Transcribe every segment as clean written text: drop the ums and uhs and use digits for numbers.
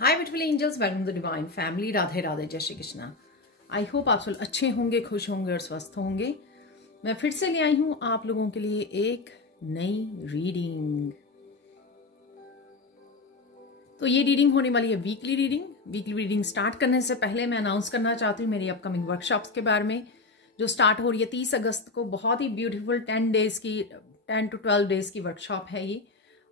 Hi beautiful angels, welcome to divine family. Radhe Radhe, जय Shri Krishna. I hope आप सब अच्छे होंगे, खुश होंगे और स्वस्थ होंगे। मैं फिर से ले आई हूं आप लोगों के लिए एक नई रीडिंग। तो ये रीडिंग होने वाली है weekly reading. Weekly reading start करने से पहले मैं अनाउंस करना चाहती हूँ मेरी अपकमिंग वर्कशॉप्स के बारे में, जो स्टार्ट हो रही है 30 अगस्त को। बहुत ही ब्यूटीफुल 10 to 12 डेज की वर्कशॉप है ये,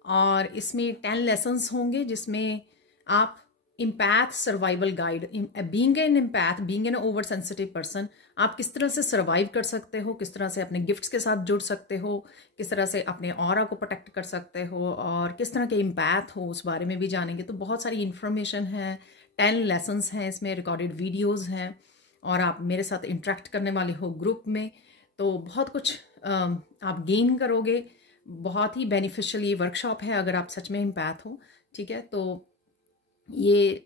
और इसमें 10 लेसन्स होंगे जिसमें आप empath survival guide, being an empath, being an over sensitive person, आप किस तरह से सर्वाइव कर सकते हो, किस तरह से अपने गिफ्ट्स के साथ जुड़ सकते हो, किस तरह से अपने ऑरा को प्रोटेक्ट कर सकते हो, और किस तरह के इम्पैथ हो उस बारे में भी जानेंगे। तो बहुत सारी इन्फॉर्मेशन है, 10 लेसन्स हैं इसमें, रिकॉर्डेड वीडियोज़ हैं, और आप मेरे साथ इंटरेक्ट करने वाले हो ग्रुप में। तो बहुत कुछ आप गेन करोगे। बहुत ही बेनिफिशियल ये वर्कशॉप है अगर आप सच में इम्पैथ हो। ठीक है, तो ये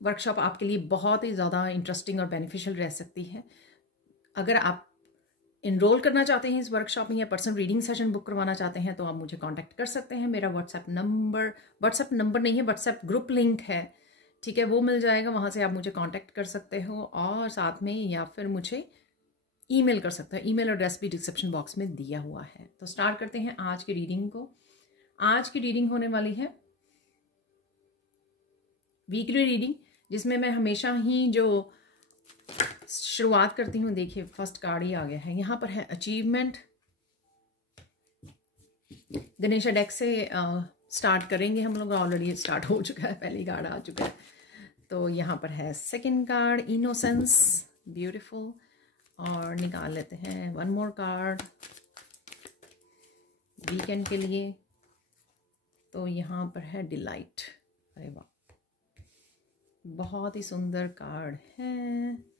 वर्कशॉप आपके लिए बहुत ही ज़्यादा इंटरेस्टिंग और बेनिफिशियल रह सकती है। अगर आप इनरोल करना चाहते हैं इस वर्कशॉप में या पर्सनल रीडिंग सेशन बुक करवाना चाहते हैं तो आप मुझे कांटेक्ट कर सकते हैं। मेरा व्हाट्सएप नंबर नहीं है, व्हाट्सएप ग्रुप लिंक है, ठीक है, वो मिल जाएगा। वहाँ से आप मुझे कांटेक्ट कर सकते हो, और साथ में या फिर मुझे ईमेल कर सकते हो। ईमेल एड्रेस भी डिस्क्रिप्शन बॉक्स में दिया हुआ है। तो स्टार्ट करते हैं आज की रीडिंग को। आज की रीडिंग होने वाली है वीकली रीडिंग, जिसमें मैं हमेशा ही जो शुरुआत करती हूँ, देखिए फर्स्ट कार्ड ही आ गया है। यहाँ पर है अचीवमेंट। गणेश डेक से स्टार्ट करेंगे हम लोग, ऑलरेडी स्टार्ट हो चुका है, पहली कार्ड आ चुका है। तो यहाँ पर है सेकंड कार्ड, इनोसेंस, ब्यूटीफुल। और निकाल लेते हैं वन मोर कार्ड वीकेंड के लिए। तो यहाँ पर है डिलाइट। अरे वाह, बहुत ही सुंदर कार्ड है।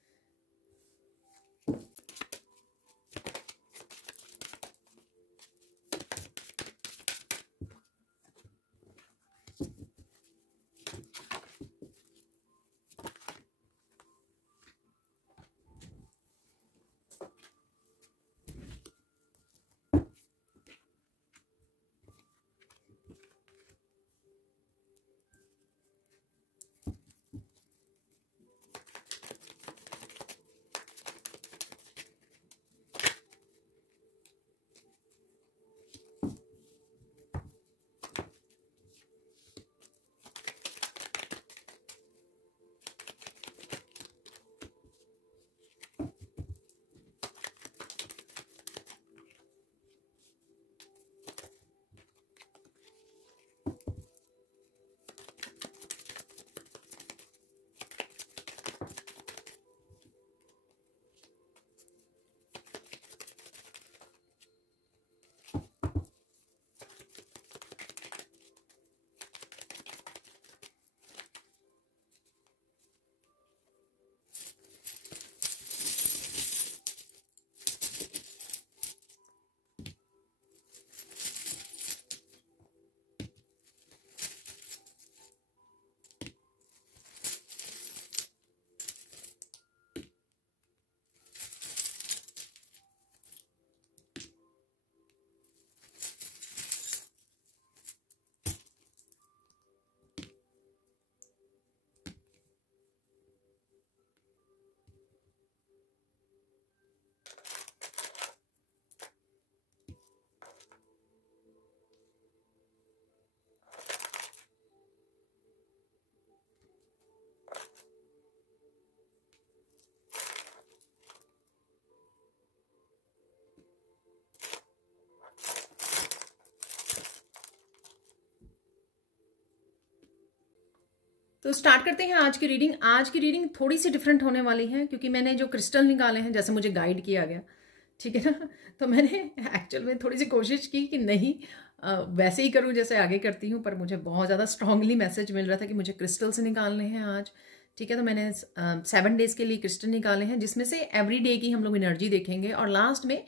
तो स्टार्ट करते हैं आज की रीडिंग। आज की रीडिंग थोड़ी सी डिफरेंट होने वाली है, क्योंकि मैंने जो क्रिस्टल निकाले हैं, जैसे मुझे गाइड किया गया, ठीक है ना, तो मैंने एक्चुअल में थोड़ी सी कोशिश की कि नहीं वैसे ही करूं जैसे आगे करती हूं, पर मुझे बहुत ज़्यादा स्ट्रांगली मैसेज मिल रहा था कि मुझे क्रिस्टल से निकालने हैं आज। ठीक है, तो मैंने 7 डेज के लिए क्रिस्टल निकाले हैं, जिसमें से एवरी डे की हम लोग एनर्जी देखेंगे, और लास्ट में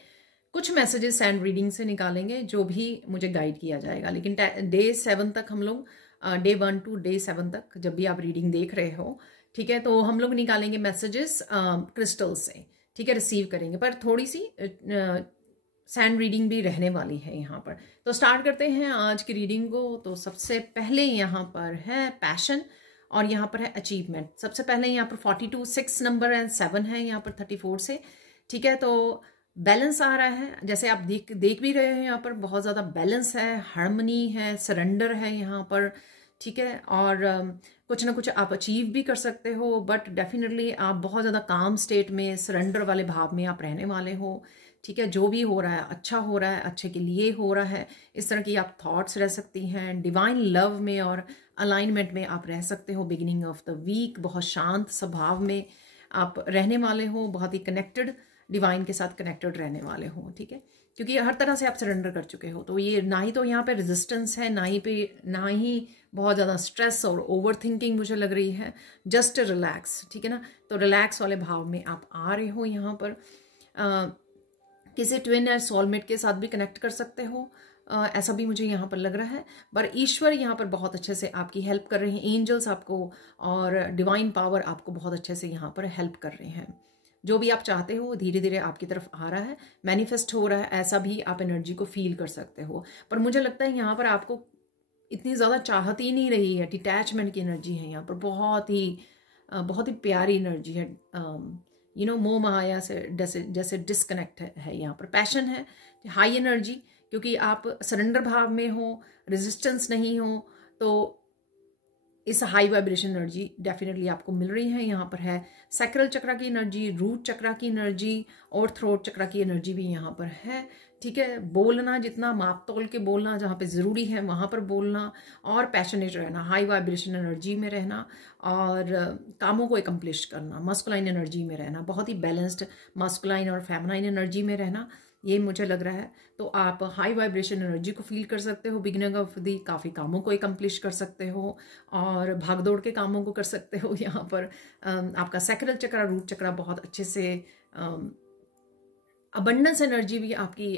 कुछ मैसेजेस सैंड रीडिंग से निकालेंगे जो भी मुझे गाइड किया जाएगा। लेकिन डे 7 तक हम लोग, डे 1 to डे 7 तक जब भी आप रीडिंग देख रहे हो, ठीक है, तो हम लोग निकालेंगे मैसेजेस क्रिस्टल से, ठीक है, रिसीव करेंगे, पर थोड़ी सी सैंड रीडिंग भी रहने वाली है यहाँ पर। तो स्टार्ट करते हैं आज की रीडिंग को। तो सबसे पहले यहाँ पर है पैशन, और यहाँ पर है अचीवमेंट। सबसे पहले यहाँ पर 42 6 नंबर एंड 7 है यहाँ पर 34 से, ठीक है। तो बैलेंस आ रहा है, जैसे आप देख भी रहे हैं यहाँ पर बहुत ज़्यादा बैलेंस है, हार्मनी है, सरेंडर है यहाँ पर, ठीक है। और कुछ ना कुछ आप अचीव भी कर सकते हो, बट डेफिनेटली आप बहुत ज़्यादा काम स्टेट में, सरेंडर वाले भाव में आप रहने वाले हो, ठीक है। जो भी हो रहा है अच्छा हो रहा है, अच्छे के लिए हो रहा है, इस तरह की आप थॉट्स रह सकती हैं। डिवाइन लव में और अलाइनमेंट में आप रह सकते हो। बिगिनिंग ऑफ द वीक बहुत शांत स्वभाव में आप रहने वाले हो, बहुत ही कनेक्टेड, डिवाइन के साथ कनेक्टेड रहने वाले हो, ठीक है। क्योंकि हर तरह से आप सरेंडर कर चुके हो, तो ये ना ही तो यहाँ पे रेजिस्टेंस है, ना ही बहुत ज़्यादा स्ट्रेस और ओवर थिंकिंग मुझे लग रही है। जस्ट रिलैक्स, ठीक है ना। तो रिलैक्स वाले भाव में आप आ रहे हो यहाँ पर। किसी ट्विन या सोलमेट के साथ भी कनेक्ट कर सकते हो, ऐसा भी मुझे यहाँ पर लग रहा है। पर ईश्वर यहाँ पर बहुत अच्छे से आपकी हेल्प कर रहे हैं, एंजल्स आपको और डिवाइन पावर आपको बहुत अच्छे से यहाँ पर हेल्प कर रहे हैं। जो भी आप चाहते हो धीरे धीरे आपकी तरफ आ रहा है, मैनिफेस्ट हो रहा है, ऐसा भी आप एनर्जी को फील कर सकते हो। पर मुझे लगता है यहाँ पर आपको इतनी ज़्यादा चाहत ही नहीं रही है, डिटैचमेंट की एनर्जी है यहाँ पर, बहुत ही प्यारी एनर्जी है। मोह माया से जैसे डिस्कनेक्ट है यहाँ पर। पैशन है, हाई एनर्जी, क्योंकि आप सरेंडर भाव में हो, रेजिस्टेंस नहीं हो, तो इस हाई वाइब्रेशन एनर्जी डेफिनेटली आपको मिल रही है। यहाँ पर है सैक्रल चक्रा की एनर्जी, रूट चक्रा की एनर्जी और थ्रोट चक्रा की एनर्जी भी यहाँ पर है, ठीक है। बोलना, जितना माप तोल के बोलना, जहाँ पे ज़रूरी है वहाँ पर बोलना, और पैशनेट रहना, हाई वाइब्रेशन एनर्जी में रहना, और कामों को एकम्प्लिश करना, मस्कुलाइन एनर्जी में रहना, बहुत ही बैलेंस्ड मस्कुलाइन और फेमिनाइन एनर्जी में रहना, ये मुझे लग रहा है। तो आप हाई वाइब्रेशन एनर्जी को फील कर सकते हो। बिगिनिंग ऑफ दी काफ़ी कामों को एकम्प्लिश कर सकते हो और भागदौड़ के कामों को कर सकते हो। यहाँ पर आपका सैक्रल चक्रा, रूट चक्रा बहुत अच्छे से, अबंडेंस एनर्जी भी आपकी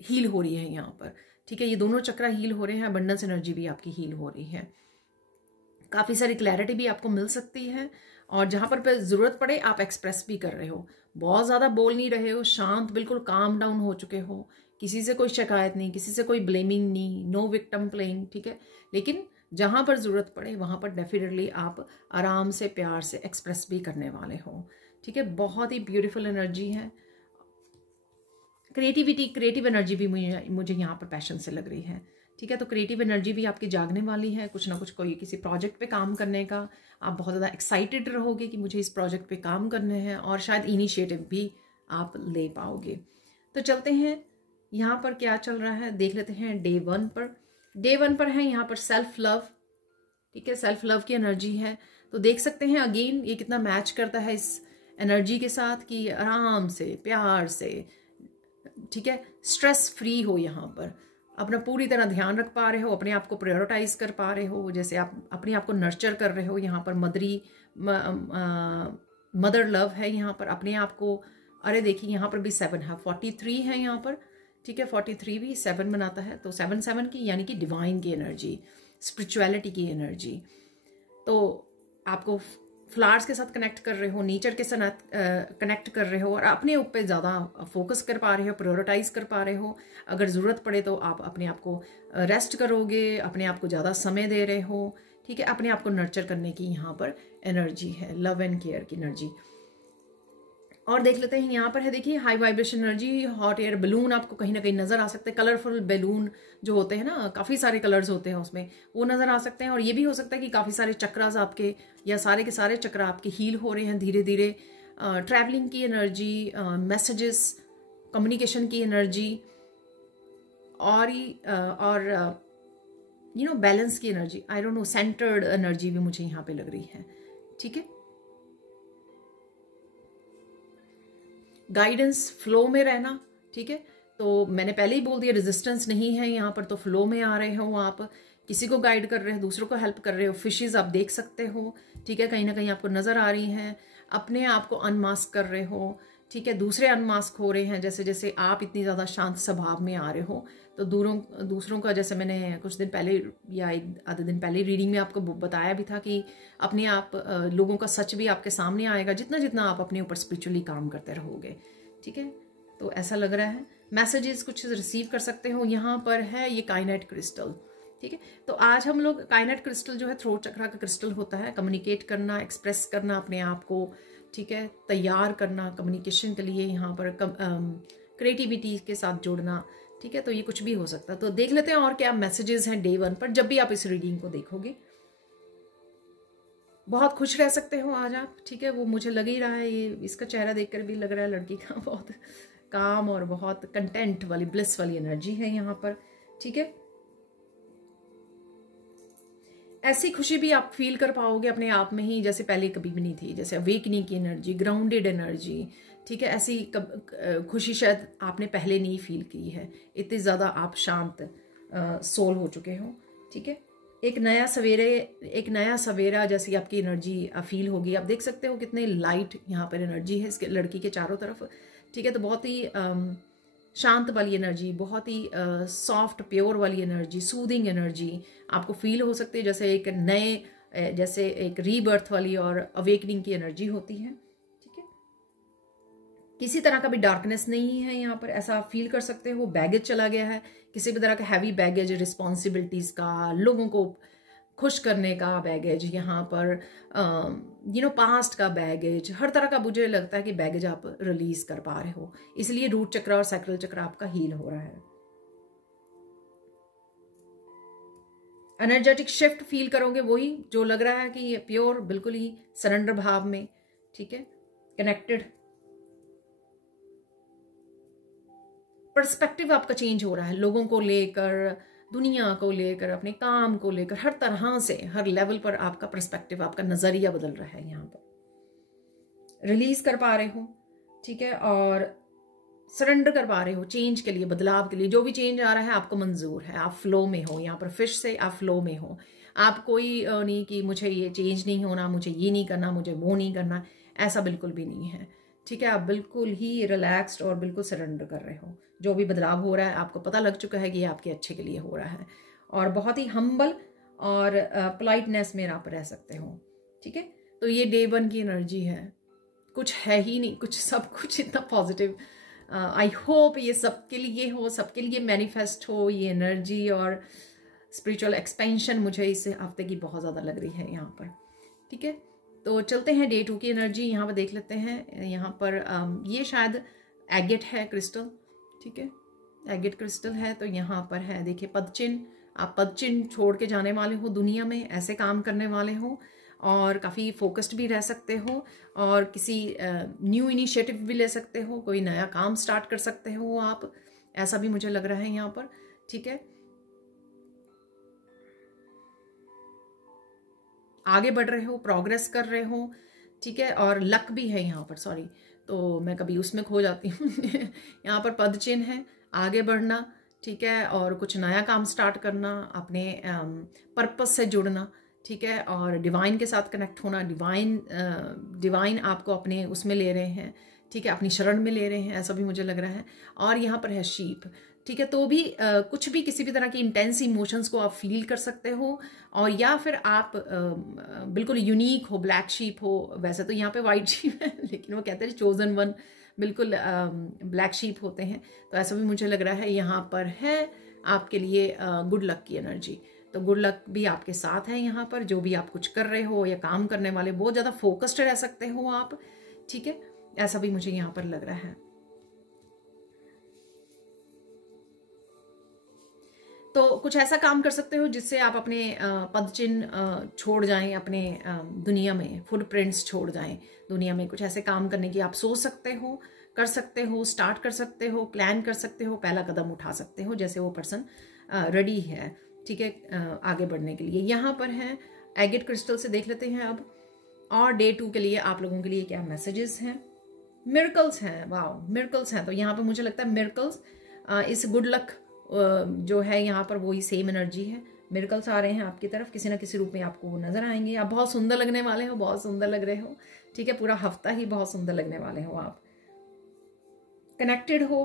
हील हो रही है यहाँ पर, ठीक है। ये दोनों चक्रा हील हो रहे हैं, अबंडेंस एनर्जी भी आपकी हील हो रही है। काफ़ी सारी क्लैरिटी भी आपको मिल सकती है, और जहाँ पर ज़रूरत पड़े आप एक्सप्रेस भी कर रहे हो। बहुत ज़्यादा बोल नहीं रहे हो, शांत, बिल्कुल काम डाउन हो चुके हो, किसी से कोई शिकायत नहीं, किसी से कोई ब्लेमिंग नहीं, नो विक्टिम प्लेइंग, ठीक है। लेकिन जहाँ पर ज़रूरत पड़े वहाँ पर डेफिनेटली आप आराम से, प्यार से एक्सप्रेस भी करने वाले हो, ठीक है। बहुत ही ब्यूटीफुल एनर्जी है। क्रिएटिव एनर्जी भी मुझे यहाँ पर पैशन से लग रही है, ठीक है। तो क्रिएटिव एनर्जी भी आपकी जागने वाली है। कुछ ना कुछ कोई किसी प्रोजेक्ट पे काम करने का आप बहुत ज़्यादा एक्साइटेड रहोगे कि मुझे इस प्रोजेक्ट पे काम करने हैं, और शायद इनिशिएटिव भी आप ले पाओगे। तो चलते हैं यहाँ पर क्या चल रहा है, देख लेते हैं डे 1 पर। डे 1 पर है यहाँ पर सेल्फ लव, ठीक है। सेल्फ लव की एनर्जी है, तो देख सकते हैं अगेन ये कितना मैच करता है इस एनर्जी के साथ, कि आराम से, प्यार से, ठीक है, स्ट्रेस फ्री हो, यहाँ पर अपना पूरी तरह ध्यान रख पा रहे हो, अपने आप को प्रायोरिटाइज कर पा रहे हो, जैसे आप अपने आप को नर्चर कर रहे हो। यहाँ पर मदर लव है यहाँ पर, अपने आप को। अरे देखिए यहाँ पर भी 7 है, 43 है यहाँ पर, ठीक है। 43 भी 7 बनाता है, तो 7 की यानी कि डिवाइन की एनर्जी, स्पिरिचुअलिटी की एनर्जी। तो आपको फ्लावर्स के साथ कनेक्ट कर रहे हो, नेचर के साथ कनेक्ट कर रहे हो, और अपने ऊपर ज़्यादा फोकस कर पा रहे हो, प्रायोरिटाइज कर पा रहे हो। अगर ज़रूरत पड़े तो आप अपने आप को रेस्ट करोगे, अपने आप को ज़्यादा समय दे रहे हो, ठीक है। अपने आप को नर्चर करने की यहाँ पर एनर्जी है, लव एंड केयर की एनर्जी। और देख लेते हैं यहाँ पर है, देखिए high vibration energy, hot air balloon आपको कहीं ना कहीं नजर आ सकते हैं। कलरफुल बैलून जो होते हैं ना, काफ़ी सारे कलर्स होते हैं उसमें, वो नज़र आ सकते हैं। और ये भी हो सकता है कि काफ़ी सारे चक्रास आपके, या सारे के सारे चक्र आपके हील हो रहे हैं धीरे धीरे। ट्रैवलिंग की एनर्जी, मैसेजेस, कम्युनिकेशन की एनर्जी, और बैलेंस की energy, I don't know, centred energy भी मुझे यहाँ पे लग रही है, ठीक है। गाइडेंस, फ्लो में रहना, ठीक है। तो मैंने पहले ही बोल दिया, रेजिस्टेंस नहीं है यहाँ पर, तो फ्लो में आ रहे हो आप, किसी को गाइड कर रहे हो, दूसरों को हेल्प कर रहे हो। फिशेस आप देख सकते हो, ठीक है, कहीं ना कहीं आपको नजर आ रही हैं। अपने आप को अनमास्क कर रहे हो, ठीक है, दूसरे अनमास्क हो रहे हैं। जैसे जैसे आप इतनी ज़्यादा शांत स्वभाव में आ रहे हो, तो दूसरों का, जैसे मैंने कुछ दिन पहले या आधे दिन पहले रीडिंग में आपको बताया भी था कि अपने आप लोगों का सच भी आपके सामने आएगा जितना जितना आप अपने ऊपर स्पिरिचुअली काम करते रहोगे, ठीक है। तो ऐसा लग रहा है। मैसेजेस कुछ रिसीव कर सकते हो। यहाँ पर है ये काइनेट क्रिस्टल, ठीक है। तो आज हम लोग काइनेट क्रिस्टल जो है थ्रोट चक्रा का क्रिस्टल होता है, कम्युनिकेट करना, एक्सप्रेस करना अपने आप को, ठीक है, तैयार करना कम्युनिकेशन के लिए, यहाँ पर क्रिएटिविटी के साथ जोड़ना, ठीक है। तो ये कुछ भी हो सकता है। तो देख लेते हैं और क्या मैसेजेस हैं डे 1 पर जब भी आप इस रीडिंग को देखोगे। बहुत खुश रह सकते हो आज आप, ठीक है, वो मुझे लग ही रहा है, ये इसका चेहरा देखकर भी लग रहा है लड़की का बहुत काम और बहुत कंटेंट वाली, ब्लिस वाली एनर्जी है यहाँ पर, ठीक है। ऐसी खुशी भी आप फील कर पाओगे अपने आप में ही जैसे पहले कभी भी नहीं थी, जैसे अवेकनिंग की एनर्जी, ग्राउंडेड एनर्जी, ठीक है। ऐसी खुशी शायद आपने पहले नहीं फील की है, इतनी ज़्यादा आप शांत सोल हो चुके हो, ठीक है। एक नया सवेरा जैसी आपकी एनर्जी फील होगी। आप देख सकते हो कितने लाइट यहाँ पर एनर्जी है इसके लड़की के चारों तरफ, ठीक है। तो बहुत ही शांत वाली एनर्जी, बहुत ही सॉफ्ट प्योर वाली एनर्जी, सूदिंग एनर्जी आपको फील हो सकती है, जैसे एक रीबर्थ वाली और अवेकनिंग की एनर्जी होती है, ठीक है। किसी तरह का भी डार्कनेस नहीं है यहाँ पर, ऐसा फील कर सकते हो। बैगेज चला गया है, किसी भी तरह का हैवी बैगेज, रिस्पॉन्सिबिलिटीज का, लोगों को खुश करने का बैगेज, यहाँ पर पास्ट का बैगेज, हर तरह का मुझे लगता है कि बैगेज आप रिलीज कर पा रहे हो, इसलिए रूट चक्र और सैक्रल चक्र आपका हील हो रहा है। एनर्जेटिक शिफ्ट फील करोगे, वही जो लग रहा है कि ये प्योर, बिल्कुल ही सरेंडर भाव में, ठीक है, कनेक्टेड। पर्सपेक्टिव आपका चेंज हो रहा है लोगों को लेकर, दुनिया को लेकर, अपने काम को लेकर, हर तरह से, हर लेवल पर आपका पर्सपेक्टिव, आपका नजरिया बदल रहा है। यहाँ पर रिलीज कर पा रहे हो, ठीक है, और सरेंडर कर पा रहे हो चेंज के लिए, बदलाव के लिए। जो भी चेंज आ रहा है आपको मंजूर है, आप फ्लो में हो। यहाँ पर फिश से आप फ्लो में हो, आप कोई नहीं कि मुझे ये चेंज नहीं होना, मुझे ये नहीं करना, मुझे वो नहीं करना, ऐसा बिल्कुल भी नहीं है, ठीक है। आप बिल्कुल ही रिलैक्स्ड और बिल्कुल सरेंडर कर रहे हो। जो भी बदलाव हो रहा है आपको पता लग चुका है कि ये आपके अच्छे के लिए हो रहा है, और बहुत ही हम्बल और पोलाइटनेस में आप रह सकते हो, ठीक है। तो ये डे 1 की एनर्जी है, कुछ है ही नहीं, कुछ सब कुछ इतना पॉजिटिव। आई होप ये सबके लिए हो, सबके लिए मैनिफेस्ट हो ये एनर्जी, और स्पिरिचुअल एक्सपेंशन मुझे इस हफ्ते की बहुत ज़्यादा लग रही है यहाँ पर, ठीक है। तो चलते हैं डे 2 की एनर्जी यहाँ पर देख लेते हैं। यहाँ पर ये शायद एगेट है क्रिस्टल, ठीक है, एगेट क्रिस्टल है। तो यहाँ पर है, देखिए, पदचिन्ह। आप पदचिन्ह छोड़ के जाने वाले हो दुनिया में, ऐसे काम करने वाले हो, और काफ़ी फोकस्ड भी रह सकते हो, और किसी न्यू इनिशिएटिव भी ले सकते हो, कोई नया काम स्टार्ट कर सकते हो आप, ऐसा भी मुझे लग रहा है यहाँ पर, ठीक है। आगे बढ़ रहे हो, प्रोग्रेस कर रहे हो, ठीक है। और लक भी है यहाँ पर, सॉरी, तो मैं कभी उसमें खो जाती हूँ यहाँ पर पद चिन्ह है, आगे बढ़ना, ठीक है, और कुछ नया काम स्टार्ट करना, अपने पर्पस से जुड़ना, ठीक है, और डिवाइन के साथ कनेक्ट होना। डिवाइन आपको अपने उसमें ले रहे हैं, ठीक है, अपनी शरण में ले रहे हैं, ऐसा भी मुझे लग रहा है। और यहाँ पर है शीप, ठीक है। तो भी कुछ भी, किसी भी तरह की इंटेंस इमोशंस को आप फील कर सकते हो, और या फिर आप बिल्कुल यूनिक हो, ब्लैक शीप हो। वैसे तो यहाँ पे वाइट शीप है, लेकिन वो कहते हैं चोजन वन, बिल्कुल ब्लैक शीप होते हैं। तो ऐसा भी मुझे लग रहा है यहाँ पर है आपके लिए गुड लक की एनर्जी। तो गुड लक भी आपके साथ है यहाँ पर। जो भी आप कुछ कर रहे हो या काम करने वाले, बहुत ज़्यादा फोकस्ड रह सकते हो आप, ठीक है, ऐसा भी मुझे यहाँ पर लग रहा है। तो कुछ ऐसा काम कर सकते हो जिससे आप अपने पदचिन्ह छोड़ जाएं, अपने दुनिया में फुटप्रिंट्स छोड़ जाएं दुनिया में। कुछ ऐसे काम करने की आप सोच सकते हो, कर सकते हो, स्टार्ट कर सकते हो, प्लान कर सकते हो, पहला कदम उठा सकते हो, जैसे वो पर्सन रेडी है, ठीक है, आगे बढ़ने के लिए। यहाँ पर है एगेट क्रिस्टल से देख लेते हैं अब, और डे 2 के लिए आप लोगों के लिए क्या मैसेजेस हैं। मिरेकल्स हैं, वाओ, मिरेकल्स हैं। तो यहाँ पर मुझे लगता है मिरेकल्स, इस गुड लक जो है यहाँ पर वही सेम एनर्जी है। मिरेकल्स आ रहे हैं आपकी तरफ, किसी ना किसी रूप में आपको वो नजर आएंगे। आप बहुत सुंदर लगने वाले हो, बहुत सुंदर लग रहे हो, ठीक है, पूरा हफ्ता ही बहुत सुंदर लगने वाले हो आप। कनेक्टेड हो,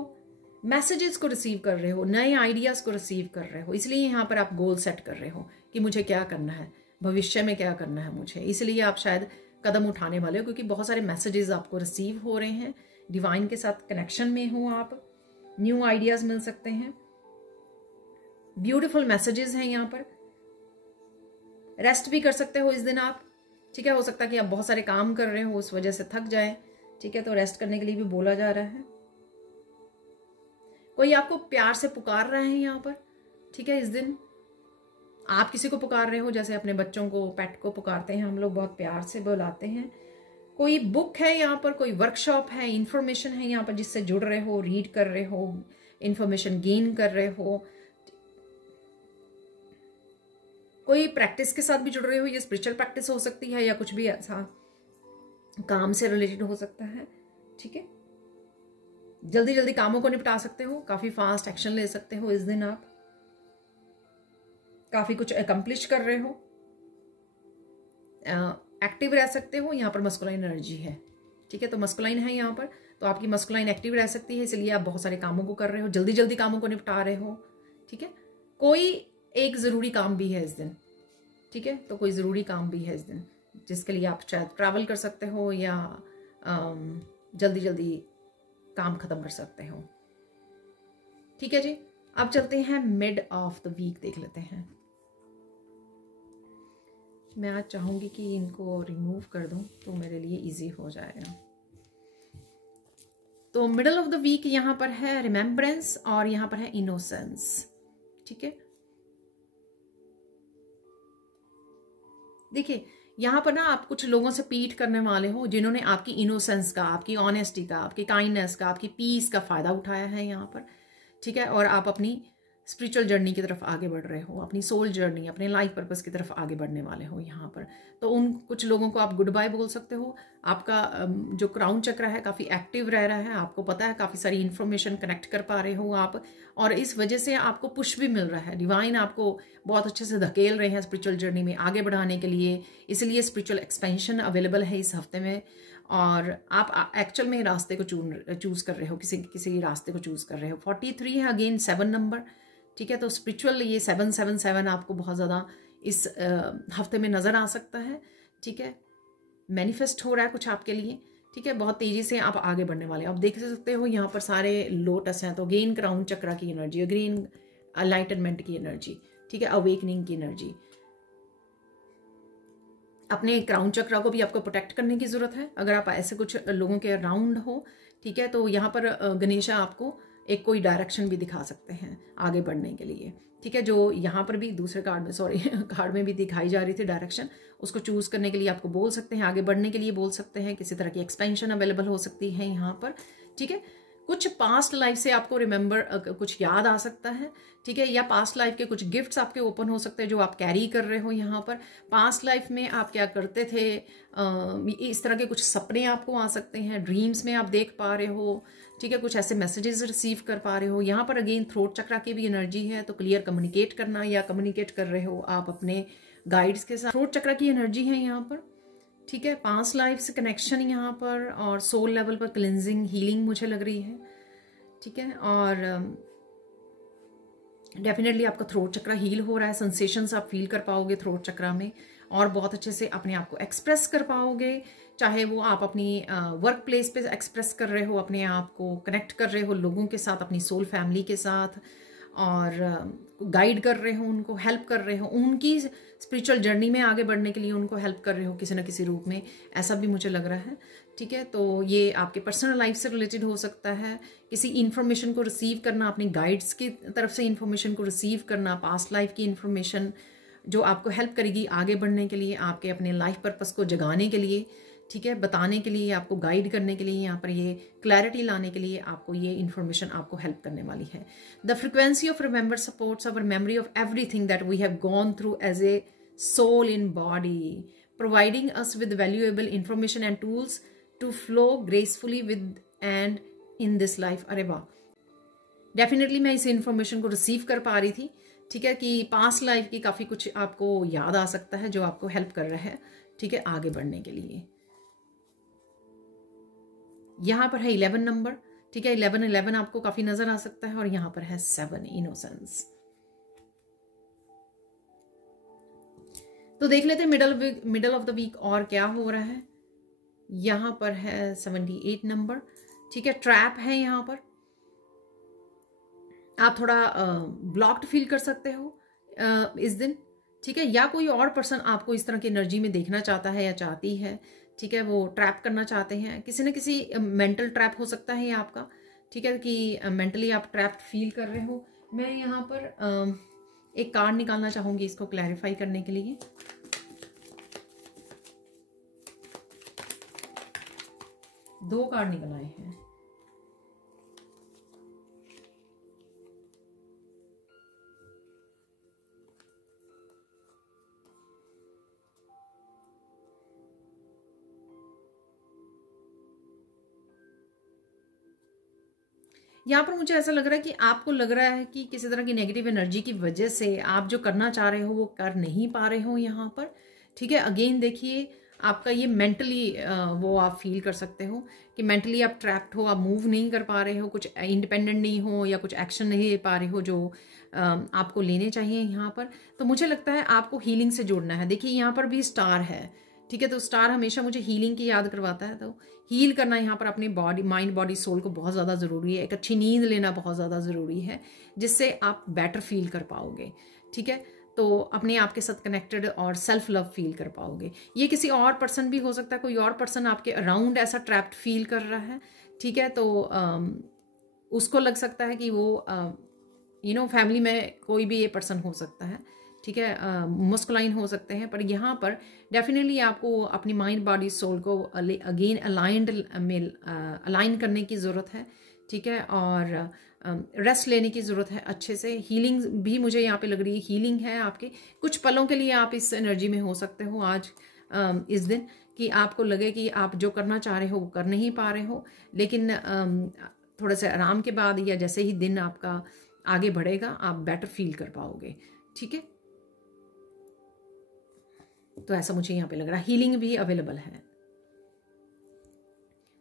मैसेजेस को रिसीव कर रहे हो, नए आइडियाज को रिसीव कर रहे हो, इसलिए यहाँ पर आप गोल सेट कर रहे हो कि मुझे क्या करना है, भविष्य में क्या करना है मुझे, इसलिए आप शायद कदम उठाने वाले हो, क्योंकि बहुत सारे मैसेजेस आपको रिसीव हो रहे हैं। डिवाइन के साथ कनेक्शन में हो आप, न्यू आइडियाज मिल सकते हैं। ब्यूटीफुल मैसेजेस हैं यहाँ पर। रेस्ट भी कर सकते हो इस दिन आप, ठीक है। हो सकता है कि आप बहुत सारे काम कर रहे हो, उस वजह से थक जाए, ठीक है, तो रेस्ट करने के लिए भी बोला जा रहा है। कोई आपको प्यार से पुकार रहा है यहाँ पर, ठीक है। इस दिन आप किसी को पुकार रहे हो, जैसे अपने बच्चों को, पेट को पुकारते हैं हम लोग, बहुत प्यार से बुलाते हैं। कोई बुक है यहाँ पर, कोई वर्कशॉप है, इंफॉर्मेशन है यहाँ पर जिससे जुड़ रहे हो, रीड कर रहे हो, इंफॉर्मेशन गेन कर रहे हो। कोई प्रैक्टिस के साथ भी जुड़ रहे हो, ये स्पिरिचुअल प्रैक्टिस हो सकती है या कुछ भी ऐसा काम से रिलेटेड हो सकता है, ठीक है। जल्दी जल्दी कामों को निपटा सकते हो, काफी फास्ट एक्शन ले सकते हो इस दिन आप, काफी कुछ अकम्प्लिश कर रहे हो, एक्टिव रह सकते हो। यहाँ पर मस्कुलाइन एनर्जी है, ठीक है, तो मस्कुलाइन है यहाँ पर, तो आपकी मस्कुलाइन एक्टिव रह सकती है, इसलिए आप बहुत सारे कामों को कर रहे हो, जल्दी जल्दी कामों को निपटा रहे हो, ठीक है। कोई एक जरूरी काम भी है इस दिन, ठीक है, तो कोई जरूरी काम भी है इस दिन जिसके लिए आप शायद ट्रैवल कर सकते हो या जल्दी जल्दी काम खत्म कर सकते हो, ठीक है जी। अब चलते हैं मिड ऑफ द वीक देख लेते हैं। मैं आज चाहूंगी कि इनको रिमूव कर दूं तो मेरे लिए इजी हो जाएगा। तो मिडल ऑफ द वीक यहां पर है रिमेम्बरेंस और यहां पर है इनोसेंस, ठीक है। देखिए यहां पर ना आप कुछ लोगों से पीट करने वाले हो जिन्होंने आपकी इनोसेंस का, आपकी ऑनेस्टी का, आपकी काइंडनेस का, आपकी पीस का फायदा उठाया है यहाँ पर, ठीक है। और आप अपनी स्पिरिचुअल जर्नी की तरफ आगे बढ़ रहे हो, अपनी सोल जर्नी, अपने लाइफ पर्पस की तरफ आगे बढ़ने वाले हो यहाँ पर। तो उन कुछ लोगों को आप गुड बाय बोल सकते हो। आपका जो क्राउन चक्र है काफ़ी एक्टिव रह रहा है, आपको पता है काफ़ी सारी इन्फॉर्मेशन कनेक्ट कर पा रहे हो आप, और इस वजह से आपको पुश भी मिल रहा है। डिवाइन आपको बहुत अच्छे से धकेल रहे हैं स्पिरिचुअल जर्नी में आगे बढ़ाने के लिए, इसलिए स्पिरिचुअल एक्सपेंशन अवेलेबल है इस हफ्ते में। और आप एक्चुअल में रास्ते को चूज कर रहे हो, किसी रास्ते को चूज कर रहे हो। 43 है अगेन 7 नंबर, ठीक है। तो स्पिरिचुअल ये 777 आपको बहुत ज़्यादा इस हफ्ते में नज़र आ सकता है, ठीक है। मैनिफेस्ट हो रहा है कुछ आपके लिए, ठीक है। बहुत तेज़ी से आप आगे बढ़ने वाले हैं। आप देख सकते हो यहाँ पर सारे लोटस हैं, तो अगेन क्राउन चक्रा की एनर्जी, अगेन एनलाइटनमेंट की एनर्जी, ठीक है, अवेकनिंग की एनर्जी। अपने क्राउन चक्रा को भी आपको प्रोटेक्ट करने की ज़रूरत है अगर आप ऐसे कुछ लोगों के अराउंड हो, ठीक है। तो यहाँ पर गणेशा आपको एक कोई डायरेक्शन भी दिखा सकते हैं आगे बढ़ने के लिए, ठीक है। जो यहाँ पर भी दूसरे कार्ड में, सॉरी कार्ड में भी दिखाई जा रही थी डायरेक्शन, उसको चूज करने के लिए आपको बोल सकते हैं, आगे बढ़ने के लिए बोल सकते हैं। किसी तरह की एक्सपेंशन अवेलेबल हो सकती है यहाँ पर, ठीक है। कुछ पास्ट लाइफ से आपको रिमेंबर कुछ याद आ सकता है, ठीक है, या पास्ट लाइफ के कुछ गिफ्ट्स आपके ओपन हो सकते हैं जो आप कैरी कर रहे हो यहाँ पर। पास्ट लाइफ में आप क्या करते थे, इस तरह के कुछ सपने आपको आ सकते हैं, ड्रीम्स में आप देख पा रहे हो, ठीक है, कुछ ऐसे मैसेजेस रिसीव कर पा रहे हो। यहाँ पर अगेन थ्रोट चक्रा की भी एनर्जी है, तो क्लियर कम्युनिकेट करना या कम्युनिकेट कर रहे हो आप अपने गाइड्स के साथ। थ्रोट चक्रा की एनर्जी है यहाँ पर, ठीक है। पास्ट लाइफ से कनेक्शन यहाँ पर, और सोल लेवल पर क्लिनजिंग, हीलिंग मुझे लग रही है, ठीक है। और डेफिनेटली आपका थ्रोट चक्रा हील हो रहा है, सेंसेशंस आप फील कर पाओगे थ्रोट चक्रा में, और बहुत अच्छे से अपने आप को एक्सप्रेस कर पाओगे। चाहे वो आप अपनी वर्क प्लेस पे एक्सप्रेस कर रहे हो, अपने आप को कनेक्ट कर रहे हो लोगों के साथ, अपनी सोल फैमिली के साथ, और गाइड कर रहे हो उनको, हेल्प कर रहे हो उनकी स्पिरिचुअल जर्नी में आगे बढ़ने के लिए, उनको हेल्प कर रहे हो किसी न किसी रूप में, ऐसा भी मुझे लग रहा है, ठीक है। तो ये आपके पर्सनल लाइफ से रिलेटेड हो सकता है, किसी इन्फॉर्मेशन को रिसीव करना, अपने गाइड्स की तरफ से इन्फॉर्मेशन को रिसीव करना, पास्ट लाइफ की इन्फॉर्मेशन जो आपको हेल्प करेगी आगे बढ़ने के लिए, आपके अपने लाइफ पर्पस को जगाने के लिए, ठीक है, बताने के लिए, आपको गाइड करने के लिए, यहाँ पर ये क्लैरिटी लाने के लिए आपको ये इन्फॉर्मेशन आपको हेल्प करने वाली है। The frequency of remember supports our memory of everything that we have gone through as a soul in body, providing us with valuable information and tools to flow gracefully with and in this life। अरे वाह, definitely मैं इस information को receive कर पा रही थी, ठीक है, कि पास्ट लाइफ की काफ़ी कुछ आपको याद आ सकता है जो आपको हेल्प कर रहा है, ठीक है, आगे बढ़ने के लिए। यहाँ पर है 11 नंबर, ठीक है, 11 आपको काफ़ी नज़र आ सकता है, और यहाँ पर है 7 इनोसेंस। तो देख लेते हैं मिडल ऑफ द वीक और क्या हो रहा है। यहाँ पर है 78 नंबर, ठीक है, ट्रैप है यहाँ पर, आप थोड़ा ब्लॉक्ड फील कर सकते हो इस दिन, ठीक है। या कोई और पर्सन आपको इस तरह की एनर्जी में देखना चाहता है या चाहती है, ठीक है, वो ट्रैप करना चाहते हैं, किसी न किसी मेंटल ट्रैप हो सकता है ये आपका, ठीक है, कि मेंटली आप ट्रैप्ड फील कर रहे हो। मैं यहाँ पर एक कार्ड निकालना चाहूँगी इसको क्लैरिफाई करने के लिए। दो कार्ड निकल आए हैं। यहाँ पर मुझे ऐसा लग रहा है कि आपको लग रहा है कि किसी तरह की नेगेटिव एनर्जी की वजह से आप जो करना चाह रहे हो वो कर नहीं पा रहे हो यहाँ पर, ठीक है। अगेन देखिए, आपका ये मेंटली वो आप फील कर सकते हो कि मेंटली आप ट्रैप्ड हो, आप मूव नहीं कर पा रहे हो, कुछ इंडिपेंडेंट नहीं हो या कुछ एक्शन नहीं ले पा रहे हो जो आपको लेने चाहिए यहाँ पर। तो मुझे लगता है आपको हीलिंग से जुड़ना है। देखिए यहाँ पर भी स्टार है, ठीक है, तो स्टार हमेशा मुझे हीलिंग की याद करवाता है। तो हील करना यहाँ पर अपने बॉडी, माइंड, बॉडी, सोल को बहुत ज़्यादा ज़रूरी है। एक अच्छी नींद लेना बहुत ज़्यादा ज़रूरी है, जिससे आप बेटर फील कर पाओगे, ठीक है। तो अपने आप के साथ कनेक्टेड और सेल्फ लव फील कर पाओगे। ये किसी और पर्सन भी हो सकता है, कोई और पर्सन आपके अराउंड ऐसा ट्रैप्ड फील कर रहा है, ठीक है। तो उसको लग सकता है कि वो फैमिली में कोई भी ये पर्सन हो सकता है, ठीक है, मस्कुलाइन हो सकते हैं, पर यहाँ पर डेफिनेटली आपको अपनी माइंड, बॉडी, सोल को अगेन अलाइन करने की ज़रूरत है, ठीक है, और रेस्ट लेने की ज़रूरत है अच्छे से। हीलिंग भी मुझे यहाँ पे लग रही है, हीलिंग है आपके कुछ पलों के लिए। आप इस एनर्जी में हो सकते हो आज इस दिन, कि आपको लगे कि आप जो करना चाह रहे हो वो कर नहीं पा रहे हो, लेकिन थोड़े से आराम के बाद या जैसे ही दिन आपका आगे बढ़ेगा आप बेटर फील कर पाओगे, ठीक है। तो ऐसा मुझे यहाँ पे लग रहा है। हीलिंग भी अवेलेबल है,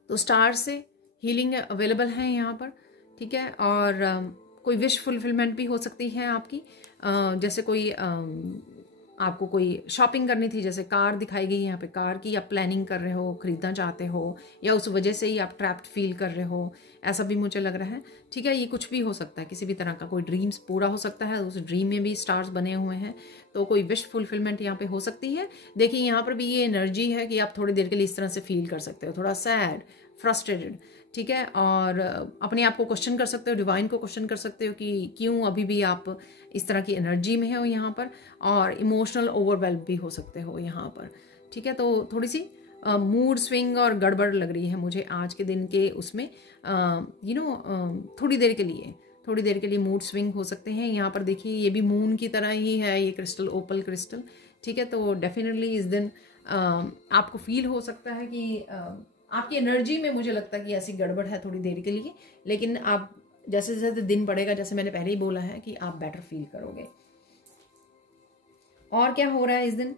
तो स्टार से हीलिंग अवेलेबल है यहाँ पर, ठीक है। और कोई विश फुलफिलमेंट भी हो सकती है आपकी, जैसे कोई आपको कोई शॉपिंग करनी थी, जैसे कार दिखाई गई यहाँ पे, कार की आप प्लानिंग कर रहे हो, खरीदना चाहते हो, या उस वजह से ही आप ट्रैप्ड फील कर रहे हो, ऐसा भी मुझे लग रहा है, ठीक है। ये कुछ भी हो सकता है, किसी भी तरह का कोई ड्रीम्स पूरा हो सकता है, उस ड्रीम में भी स्टार्स बने हुए हैं, तो कोई विश फुलफिलमेंट यहाँ पे हो सकती है। देखिए यहाँ पर भी ये एनर्जी है कि आप थोड़ी देर के लिए इस तरह से फील कर सकते हो, थोड़ा सैड, फ्रस्ट्रेटेड, ठीक है, और अपने आप को क्वेश्चन कर सकते हो, डिवाइन को क्वेश्चन कर सकते हो कि क्यों अभी भी आप इस तरह की एनर्जी में हो यहाँ पर, और इमोशनल ओवरवेल्म भी हो सकते हो यहाँ पर, ठीक है। तो थोड़ी सी मूड स्विंग और गड़बड़ लग रही है मुझे आज के दिन के उसमें, थोड़ी देर के लिए मूड स्विंग हो सकते हैं यहाँ पर। देखिए ये भी मून की तरह ही है ये क्रिस्टल, ओपल क्रिस्टल, ठीक है। तो डेफिनेटली इस दिन आपको फील हो सकता है कि आपकी एनर्जी में मुझे लगता है कि ऐसी गड़बड़ है थोड़ी देर के लिए, लेकिन आप जैसे जैसे दिन बढ़ेगा, जैसे मैंने पहले ही बोला है, कि आप बेटर फील करोगे। और क्या हो रहा है इस दिन,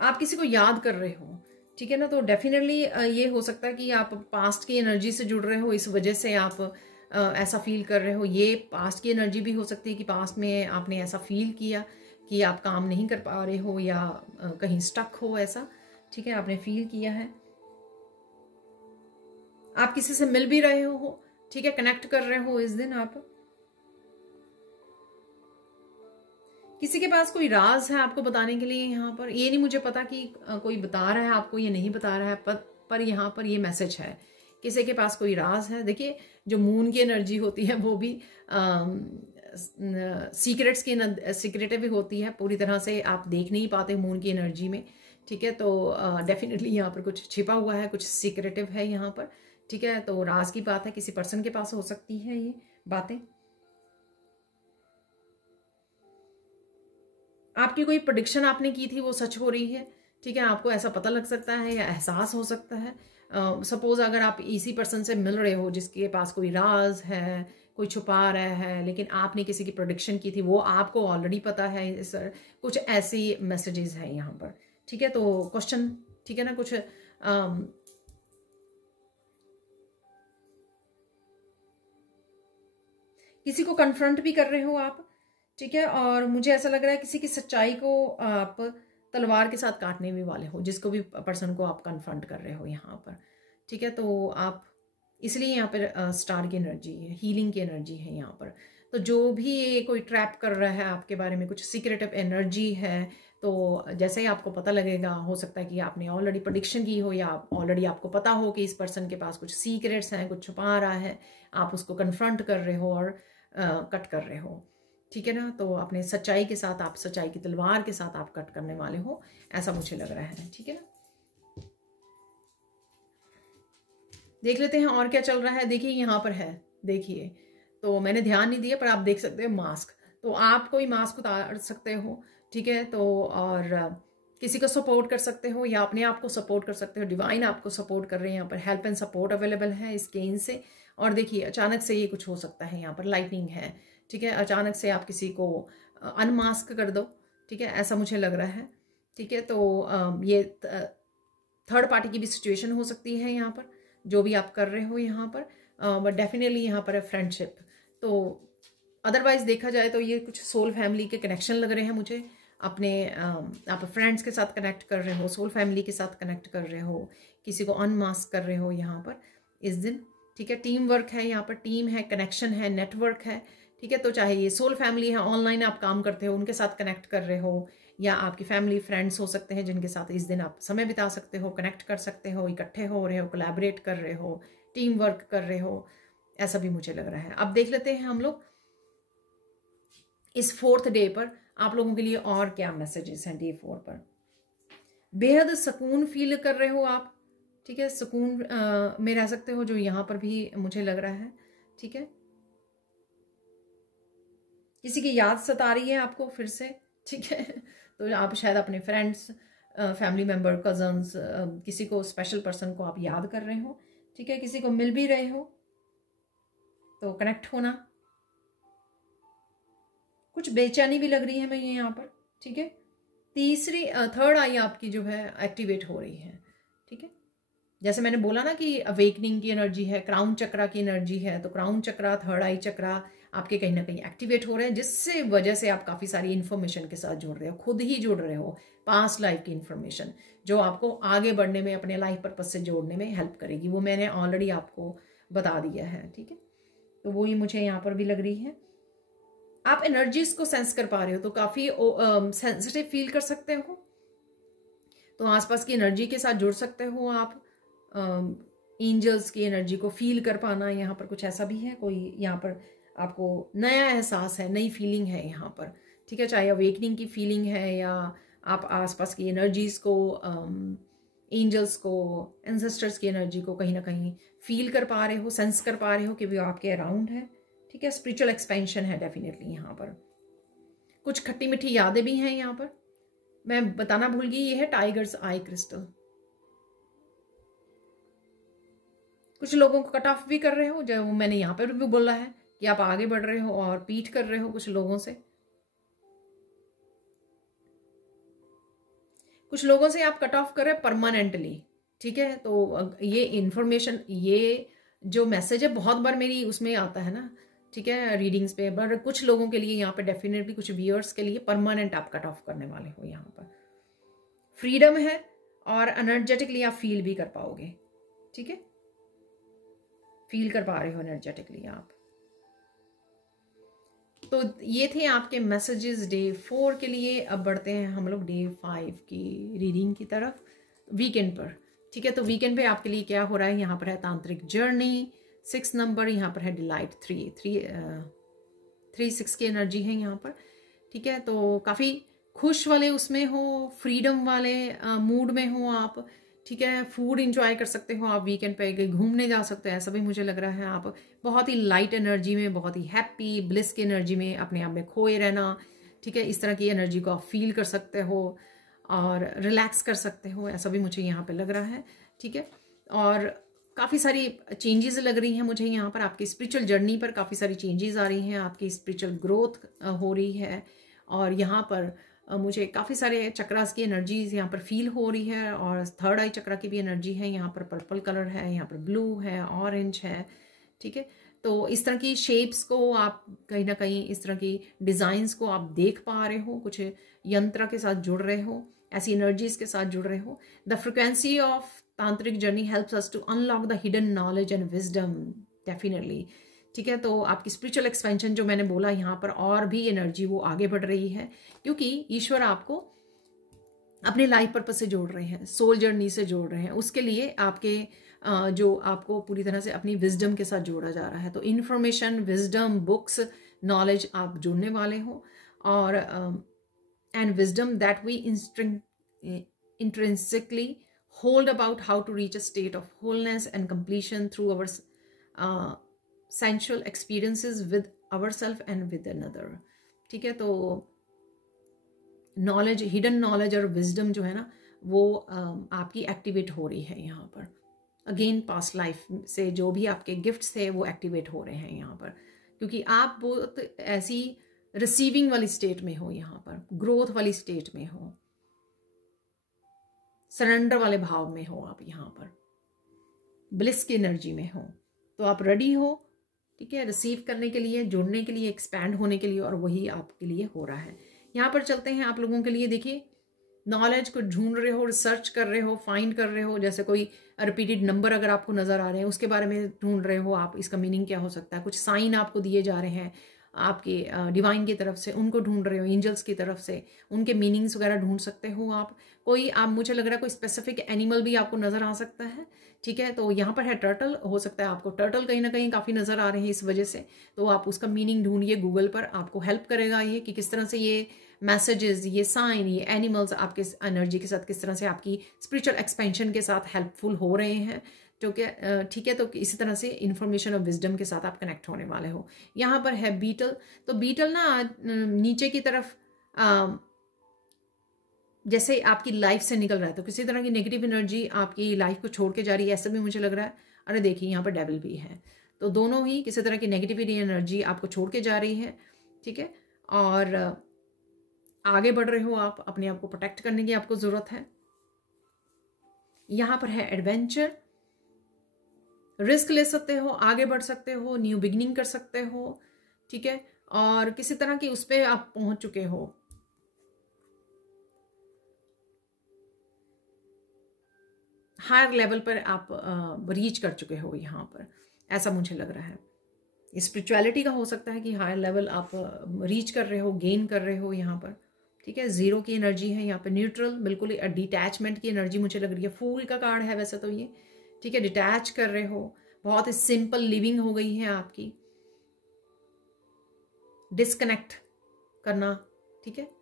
आप किसी को याद कर रहे हो, ठीक है ना। तो डेफिनेटली ये हो सकता है कि आप पास्ट की एनर्जी से जुड़ रहे हो, इस वजह से आप ऐसा फील कर रहे हो। ये पास्ट की एनर्जी भी हो सकती है कि पास्ट में आपने ऐसा फील किया कि आप काम नहीं कर पा रहे हो, या कहीं स्टक हो, ऐसा, ठीक है, आपने फील किया है। आप किसी से मिल भी रहे हो, ठीक है, कनेक्ट कर रहे हो इस दिन आप। किसी के पास कोई राज है आपको बताने के लिए यहाँ पर, ये नहीं मुझे पता कि कोई बता रहा है आपको, ये नहीं बता रहा है, पर यहाँ पर ये मैसेज है, किसी के पास कोई राज है। देखिए जो मून की एनर्जी होती है वो भी सीक्रेटिव भी होती है, पूरी तरह से आप देख नहीं पाते मून की एनर्जी में, ठीक है। तो डेफिनेटली यहाँ पर कुछ छिपा हुआ है, कुछ सीक्रेटिव है यहाँ पर, ठीक है। तो राज की बात है, किसी पर्सन के पास हो सकती है ये बातें। आपकी कोई प्रेडिक्शन आपने की थी वो सच हो रही है, ठीक है, आपको ऐसा पता लग सकता है या एहसास हो सकता है। सपोज अगर आप इसी पर्सन से मिल रहे हो जिसके पास कोई राज है, कोई छुपा रहा है, लेकिन आपने किसी की प्रेडिक्शन की थी, वो आपको ऑलरेडी पता है सर, कुछ ऐसी मैसेजेस है यहाँ पर, ठीक है। तो क्वेश्चन, ठीक है ना, कुछ किसी को कन्फ्रंट भी कर रहे हो आप, ठीक है। और मुझे ऐसा लग रहा है किसी की सच्चाई को आप तलवार के साथ काटने भी वाले हो, जिसको भी पर्सन को आप कन्फ्रंट कर रहे हो यहाँ पर, ठीक है। तो आप इसलिए यहाँ पर स्टार की एनर्जी है, हीलिंग की एनर्जी है यहाँ पर। तो जो भी ये कोई ट्रैप कर रहा है आपके बारे में, कुछ सीक्रेटिव एनर्जी है, तो जैसे ही आपको पता लगेगा, हो सकता है कि आपने ऑलरेडी प्रेडिक्शन की हो या ऑलरेडी आपको पता हो कि इस पर्सन के पास कुछ सीक्रेट्स हैं, कुछ छुपा रहा है, आप उसको कन्फ्रंट कर रहे हो और कट कर रहे हो, ठीक है ना। तो अपने सच्चाई के साथ, आप सच्चाई की तलवार के साथ आप कट करने वाले हो, ऐसा मुझे लग रहा है, ठीक है ना। देख लेते हैं और क्या चल रहा है। देखिए यहाँ पर है, देखिए, तो मैंने ध्यान नहीं दिया पर आप देख सकते हो मास्क, तो आप कोई मास्क उतार सकते हो, ठीक है। तो और किसी को सपोर्ट कर सकते हो या अपने आप को सपोर्ट कर सकते हो, डिवाइन आपको सपोर्ट कर रहे हैं। यहाँ पर हेल्प एंड सपोर्ट अवेलेबल है इस केन से। और देखिए अचानक से ये कुछ हो सकता है, यहाँ पर लाइटनिंग है, ठीक है। अचानक से आप किसी को अनमास्क कर दो, ठीक है, ऐसा मुझे लग रहा है, ठीक है। तो ये थर्ड पार्टी की भी सिचुएशन हो सकती है यहाँ पर, जो भी आप कर रहे हो यहाँ पर, बट डेफिनेटली यहाँ पर है फ्रेंडशिप। तो अदरवाइज देखा जाए तो ये कुछ सोल फैमिली के कनेक्शन लग रहे हैं मुझे। अपने आप फ्रेंड्स के साथ कनेक्ट कर रहे हो, सोल फैमिली के साथ कनेक्ट कर रहे हो, किसी को अनमास्क कर रहे हो यहाँ पर इस दिन, ठीक है। टीम वर्क है यहाँ पर, टीम है, कनेक्शन है, नेटवर्क है, ठीक है। तो चाहे ये सोल फैमिली है, ऑनलाइन आप काम करते हो, उनके साथ कनेक्ट कर रहे हो, या आपकी फैमिली फ्रेंड्स हो सकते हैं जिनके साथ इस दिन आप समय बिता सकते हो, कनेक्ट कर सकते हो, इकट्ठे हो रहे हो, कोलैबोरेट कर रहे हो, टीम वर्क कर रहे हो, ऐसा भी मुझे लग रहा है। अब देख लेते हैं हम लोग इस 4th डे पर आप लोगों के लिए और क्या मैसेजेस हैं। डे 4 पर बेहद सुकून फील कर रहे हो आप, ठीक है, सुकून में रह सकते हो, जो यहाँ पर भी मुझे लग रहा है, ठीक है। किसी की याद सता रही है आपको फिर से, ठीक है। तो आप शायद अपने फ्रेंड्स, फैमिली मेंबर, कजन्स, किसी को स्पेशल पर्सन को आप याद कर रहे हो, ठीक है। किसी को मिल भी रहे हो, तो कनेक्ट होना। कुछ बेचैनी भी लग रही है मैं ये यहाँ पर, ठीक है। थर्ड आई आपकी जो है एक्टिवेट हो रही है, ठीक है। जैसे मैंने बोला ना कि अवेकनिंग की एनर्जी है, क्राउन चक्रा की एनर्जी है, तो क्राउन चक्रा, थर्ड आई चक्रा आपके कहीं ना कहीं एक्टिवेट हो रहे हैं, जिससे वजह से आप काफ़ी सारी इन्फॉर्मेशन के साथ जुड़ रहे हो, खुद ही जुड़ रहे हो, पास्ट लाइफ की इन्फॉर्मेशन जो आपको आगे बढ़ने में, अपने लाइफ पर्पज से जोड़ने में हेल्प करेगी। वो मैंने ऑलरेडी आपको बता दिया है, ठीक है। तो वो ही मुझे यहाँ पर भी लग रही है। आप एनर्जीज को सेंस कर पा रहे हो, तो काफ़ी सेंसिटिव फील कर सकते हो, तो आसपास की एनर्जी के साथ जुड़ सकते हो आप। एंजल्स की एनर्जी को फील कर पाना, यहाँ पर कुछ ऐसा भी है, कोई यहाँ पर आपको नया एहसास है, नई फीलिंग है यहाँ पर, ठीक है। चाहे अवेकनिंग की फीलिंग है या आप आसपास की एनर्जीज को, एंजल्स को, एंसेस्टर्स की एनर्जी को कहीं ना कहीं फील कर पा रहे हो, सेंस कर पा रहे हो कि वो आपके अराउंड है, ठीक है। स्पिरिचुअल एक्सपेंशन है डेफिनेटली यहाँ पर। कुछ खट्टी मीठी यादें भी हैं यहाँ पर। मैं बताना भूल गई, ये है टाइगर्स आई क्रिस्टल। कुछ लोगों को कट ऑफ भी कर रहे हो, जो मैंने यहाँ पर भी बोला है कि आप आगे बढ़ रहे हो और पीठ कर रहे हो कुछ लोगों से। कुछ लोगों से आप कट ऑफ कर रहे हैं परमानेंटली, ठीक है। तो ये इंफॉर्मेशन, ये जो मैसेज है बहुत बार मेरी उसमें आता है ना, ठीक है, रीडिंग्स पे। पर कुछ लोगों के लिए यहाँ पे डेफिनेटली, कुछ व्यूअर्स के लिए परमानेंट आप कट ऑफ करने वाले हो। यहाँ पर फ्रीडम है और एनर्जेटिकली आप फील भी कर पाओगे, ठीक है, फील कर पा रहे हो एनर्जेटिकली आप। तो ये थे आपके मैसेजेस डे 4 के लिए। अब बढ़ते हैं हम लोग डे 5 की रीडिंग की तरफ, वीकेंड पर, ठीक है। तो वीकेंड पे आपके लिए क्या हो रहा है। यहाँ पर है तांत्रिक जर्नी 6 नंबर, यहाँ पर है डिलाइट 3 6 की एनर्जी है यहाँ पर, ठीक है। तो काफ़ी खुश वाले उसमें हो, फ्रीडम वाले मूड में हो आप, ठीक है। फूड इंजॉय कर सकते हो आप वीकेंड पे, घूमने जा सकते हो, ऐसा भी मुझे लग रहा है। आप बहुत ही लाइट एनर्जी में, बहुत ही हैप्पी ब्लिस की एनर्जी में अपने आप में खोए रहना, ठीक है, इस तरह की एनर्जी को आप फील कर सकते हो और रिलैक्स कर सकते हो, ऐसा भी मुझे यहाँ पे लग रहा है, ठीक है। और काफ़ी सारी चेंजेस लग रही हैं मुझे यहाँ पर। आपकी स्पिरिचुअल जर्नी पर काफ़ी सारी चेंजेस आ रही हैं, आपकी स्पिरिचुअल ग्रोथ हो रही है। और यहाँ पर मुझे काफ़ी सारे चक्रास की एनर्जीज यहाँ पर फील हो रही है, और थर्ड आई चक्रा की भी एनर्जी है। यहाँ पर पर्पल कलर है, यहाँ पर ब्लू है, ऑरेंज है, ठीक है। तो इस तरह की शेप्स को आप कहीं ना कहीं, इस तरह की डिज़ाइंस को आप देख पा रहे हो, कुछ यंत्र के साथ जुड़ रहे हो, ऐसी एनर्जीज के साथ जुड़ रहे हो। The frequency of tantric journey helps us to unlock the hidden knowledge and wisdom, definitely, ठीक है। तो आपकी स्पिरिचुअल एक्सपेंशन जो मैंने बोला यहाँ पर, और भी एनर्जी वो आगे बढ़ रही है, क्योंकि ईश्वर आपको अपने लाइफ पर्पस से जोड़ रहे हैं, सोल जर्नी से जोड़ रहे हैं। उसके लिए आपके जो आपको पूरी तरह से अपनी विजडम के साथ जोड़ा जा रहा है। तो इन्फॉर्मेशन, विजडम, बुक्स, नॉलेज आप जुड़ने वाले हो, और and wisdom that we intrinsically hold about how to reach a state of wholeness and completion through our sensual experiences with ourselves and with another। ठीक है। तो नॉलेज, हिडन नॉलेज और wisdom जो है ना, वो आपकी एक्टिवेट हो रही है यहाँ पर। अगेन पास्ट लाइफ से जो भी आपके गिफ्ट्स थे वो एक्टिवेट हो रहे हैं यहाँ पर, क्योंकि आप बहुत ऐसी रिसीविंग वाली स्टेट में हो, यहाँ पर ग्रोथ वाली स्टेट में हो, सरेंडर वाले भाव में हो, आप यहाँ पर ब्लिस की एनर्जी में हो। तो आप रेडी हो, ठीक है, रिसीव करने के लिए, जुड़ने के लिए, एक्सपैंड होने के लिए, और वही आपके लिए हो रहा है। यहाँ पर चलते हैं आप लोगों के लिए। देखिए, नॉलेज को ढूंढ रहे हो, रिसर्च कर रहे हो, फाइंड कर रहे हो, जैसे कोई रिपीटेड नंबर अगर आपको नजर आ रहे हैं, उसके बारे में ढूंढ रहे हो आप, इसका मीनिंग क्या हो सकता है। कुछ साइन आपको दिए जा रहे हैं आपके डिवाइन की तरफ से, उनको ढूंढ रहे हो, एंजल्स की तरफ से, उनके मीनिंग्स वगैरह ढूंढ सकते हो आप। कोई आप, मुझे लग रहा है कोई स्पेसिफिक एनिमल भी आपको नजर आ सकता है, ठीक है। तो यहाँ पर है टर्टल, हो सकता है आपको टर्टल कहीं ना कहीं काफ़ी नज़र आ रहे हैं इस वजह से। तो आप उसका मीनिंग ढूंढिए गूगल पर, आपको हेल्प करेगा ये कि किस तरह से ये मैसेजेस, ये साइन, ये एनिमल्स आपके एनर्जी के साथ किस तरह से आपकी स्पिरिचुअल एक्सपेंशन के साथ हेल्पफुल हो रहे हैं, जो कि ठीक है। तो इसी तरह से इंफॉर्मेशन और विजडम के साथ आप कनेक्ट होने वाले हो। यहाँ पर है बीटल। तो बीटल ना नीचे की तरफ जैसे आपकी लाइफ से निकल रहा है, तो किसी तरह की नेगेटिव एनर्जी आपकी लाइफ को छोड़ के जा रही है, ऐसा भी मुझे लग रहा है। अरे देखिए, यहाँ पर डेविल भी है। तो दोनों ही किसी तरह की नेगेटिविटी एनर्जी आपको छोड़ के जा रही है, ठीक है। और आगे बढ़ रहे हो आप, अपने आप को प्रोटेक्ट करने की आपको जरूरत है। यहाँ पर है एडवेंचर, रिस्क ले सकते हो, आगे बढ़ सकते हो, न्यू बिगिनिंग कर सकते हो, ठीक है। और किसी तरह की उस पर आप पहुंच चुके हो, हायर लेवल पर आप रीच कर चुके हो यहाँ पर, ऐसा मुझे लग रहा है। स्पिरिचुअलिटी का हो सकता है कि हायर लेवल आप रीच कर रहे हो, गेन कर रहे हो यहाँ पर, ठीक है। जीरो की एनर्जी है यहाँ पर, न्यूट्रल, बिल्कुल डिटैचमेंट की एनर्जी मुझे लग रही है। फूल का कार्ड है वैसे तो ये, ठीक है। डिटैच कर रहे हो, बहुत ही सिंपल लिविंग हो गई है आपकी, डिस्कनेक्ट करना, ठीक है।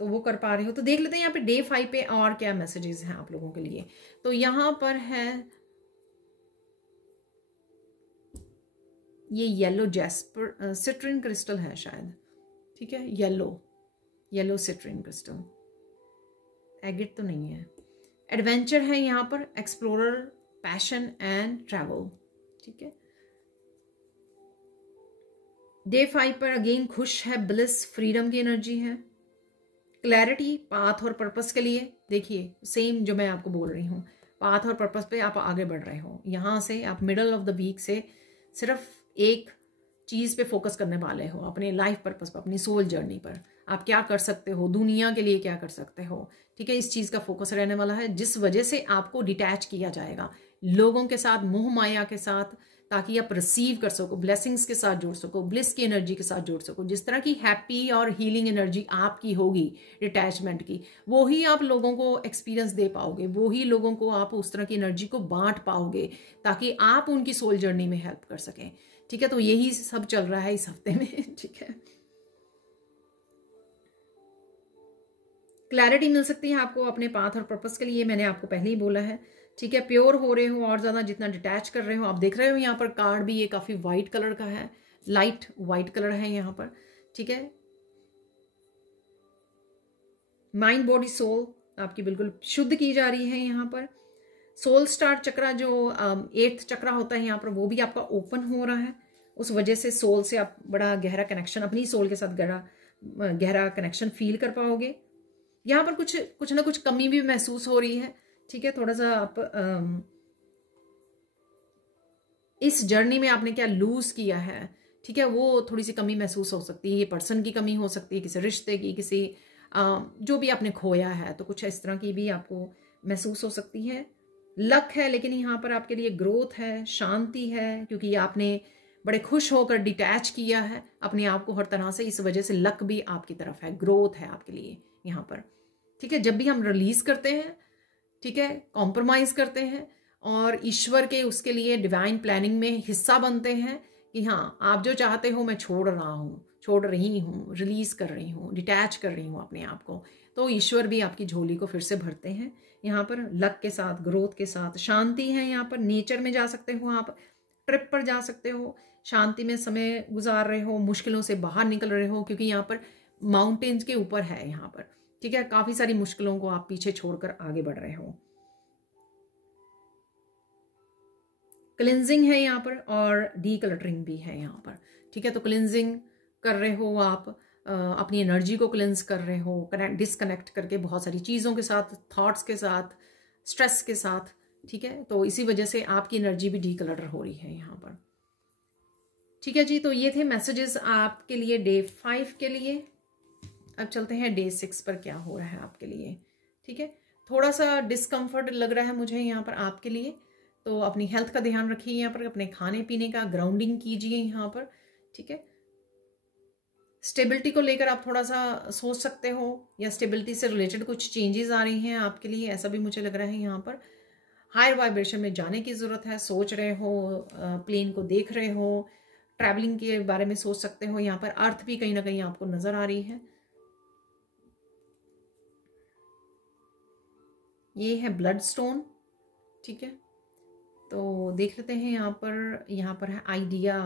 तो वो कर पा रहे हो। तो देख लेते हैं यहाँ पे डे 5 पे और क्या मैसेजेस हैं आप लोगों के लिए। तो यहाँ पर है ये येलो जैस्पर सिट्रिन क्रिस्टल है शायद, ठीक है। येलो सिट्रिन क्रिस्टल, एगिट तो नहीं है। एडवेंचर है यहाँ पर, एक्सप्लोरर, पैशन एंड ट्रैवल, ठीक है। डे 5 पर अगेन खुश है, ब्लिस, फ्रीडम की एनर्जी है, क्लैरिटी, पाथ और पर्पस के लिए। देखिए सेम जो मैं आपको बोल रही हूँ, पाथ और पर्पस पे आप आगे बढ़ रहे हो। यहाँ से आप मिडल ऑफ द वीक से सिर्फ एक चीज़ पे फोकस करने वाले हो, अपने लाइफ पर्पस पर, अपनी सोल जर्नी पर। आप क्या कर सकते हो, दुनिया के लिए क्या कर सकते हो, ठीक है। इस चीज़ का फोकस रहने वाला है, जिस वजह से आपको डिटैच किया जाएगा लोगों के साथ, मोह माया के साथ, ताकि आप रिसीव कर सको, ब्लेसिंग्स के साथ जोड़ सको, ब्लिस की एनर्जी के साथ जोड़ सको। जिस तरह की हैप्पी और हीलिंग एनर्जी आपकी होगी डिटैचमेंट की, वो ही आप लोगों को एक्सपीरियंस दे पाओगे, वो ही लोगों को आप उस तरह की एनर्जी को बांट पाओगे, ताकि आप उनकी सोल जर्नी में हेल्प कर सकें, ठीक है। तो यही सब चल रहा है इस हफ्ते में, ठीक है। क्लैरिटी मिल सकती है आपको अपने पाथ और पर्पस के लिए, मैंने आपको पहले ही बोला है, ठीक है। प्योर हो रहे हो और ज़्यादा, जितना डिटैच कर रहे हो। आप देख रहे हो यहाँ पर कार्ड भी ये काफ़ी वाइट कलर का है, लाइट वाइट कलर है यहाँ पर, ठीक है। माइंड, बॉडी, सोल आपकी बिल्कुल शुद्ध की जा रही है यहाँ पर। सोल स्टार चक्रा जो 8th चक्रा होता है यहाँ पर, वो भी आपका ओपन हो रहा है। उस वजह से सोल से आप बड़ा गहरा कनेक्शन, अपनी सोल के साथ गहरा कनेक्शन फील कर पाओगे। यहाँ पर कुछ ना कुछ कमी भी महसूस हो रही है, ठीक है। थोड़ा सा आप इस जर्नी में आपने क्या लूज किया है, ठीक है, वो थोड़ी सी कमी महसूस हो सकती है। ये पर्सन की कमी हो सकती है, किसी रिश्ते की, किसी जो भी आपने खोया है, तो कुछ इस तरह की भी आपको महसूस हो सकती है। लक है, लेकिन यहाँ पर आपके लिए ग्रोथ है, शांति है, क्योंकि आपने बड़े खुश होकर डिटैच किया है अपने आप को हर तरह से, इस वजह से लक भी आपकी तरफ है, ग्रोथ है आपके लिए यहाँ पर, ठीक है। जब भी हम रिलीज करते हैं, ठीक है, कॉम्प्रोमाइज करते हैं और ईश्वर के उसके लिए डिवाइन प्लानिंग में हिस्सा बनते हैं कि हाँ आप जो चाहते हो मैं छोड़ रहा हूँ, छोड़ रही हूँ, रिलीज कर रही हूँ, डिटैच कर रही हूँ अपने आप को, तो ईश्वर भी आपकी झोली को फिर से भरते हैं यहाँ पर लक के साथ, ग्रोथ के साथ। शांति है यहाँ पर, नेचर में जा सकते हो आप, ट्रिप पर जा सकते हो, शांति में समय गुजार रहे हो, मुश्किलों से बाहर निकल रहे हो, क्योंकि यहाँ पर माउंटेन्स के ऊपर है यहाँ पर, ठीक है। काफी सारी मुश्किलों को आप पीछे छोड़कर आगे बढ़ रहे हो। क्लिनजिंग है यहाँ पर और डीक्लटरिंग भी है यहाँ पर, ठीक है। तो क्लिनजिंग कर रहे हो आप, अपनी एनर्जी को क्लिनज कर रहे हो, डिस्कनेक्ट करके बहुत सारी चीज़ों के साथ, थॉट्स के साथ, स्ट्रेस के साथ, ठीक है। तो इसी वजह से आपकी एनर्जी भी डीक्लटर हो रही है यहाँ पर, ठीक है जी। तो ये थे मैसेजेस आपके लिए डे 5 के लिए। अब चलते हैं डे 6 पर क्या हो रहा है आपके लिए, ठीक है। थोड़ा सा डिस्कम्फर्ट लग रहा है मुझे यहाँ पर आपके लिए, तो अपनी हेल्थ का ध्यान रखिए यहाँ पर, अपने खाने पीने का, ग्राउंडिंग कीजिए यहाँ पर, ठीक है। स्टेबिलिटी को लेकर आप थोड़ा सा सोच सकते हो, या स्टेबिलिटी से रिलेटेड कुछ चेंजेस आ रही हैं आपके लिए, ऐसा भी मुझे लग रहा है यहाँ पर। हायर वाइब्रेशन में जाने की ज़रूरत है, सोच रहे हो, प्लेन को देख रहे हो, ट्रैवलिंग के बारे में सोच सकते हो यहाँ पर। अर्थ भी कहीं ना कहीं आपको नज़र आ रही है। ये है ब्लड स्टोन, ठीक है। तो देख लेते हैं यहाँ पर है आइडिया।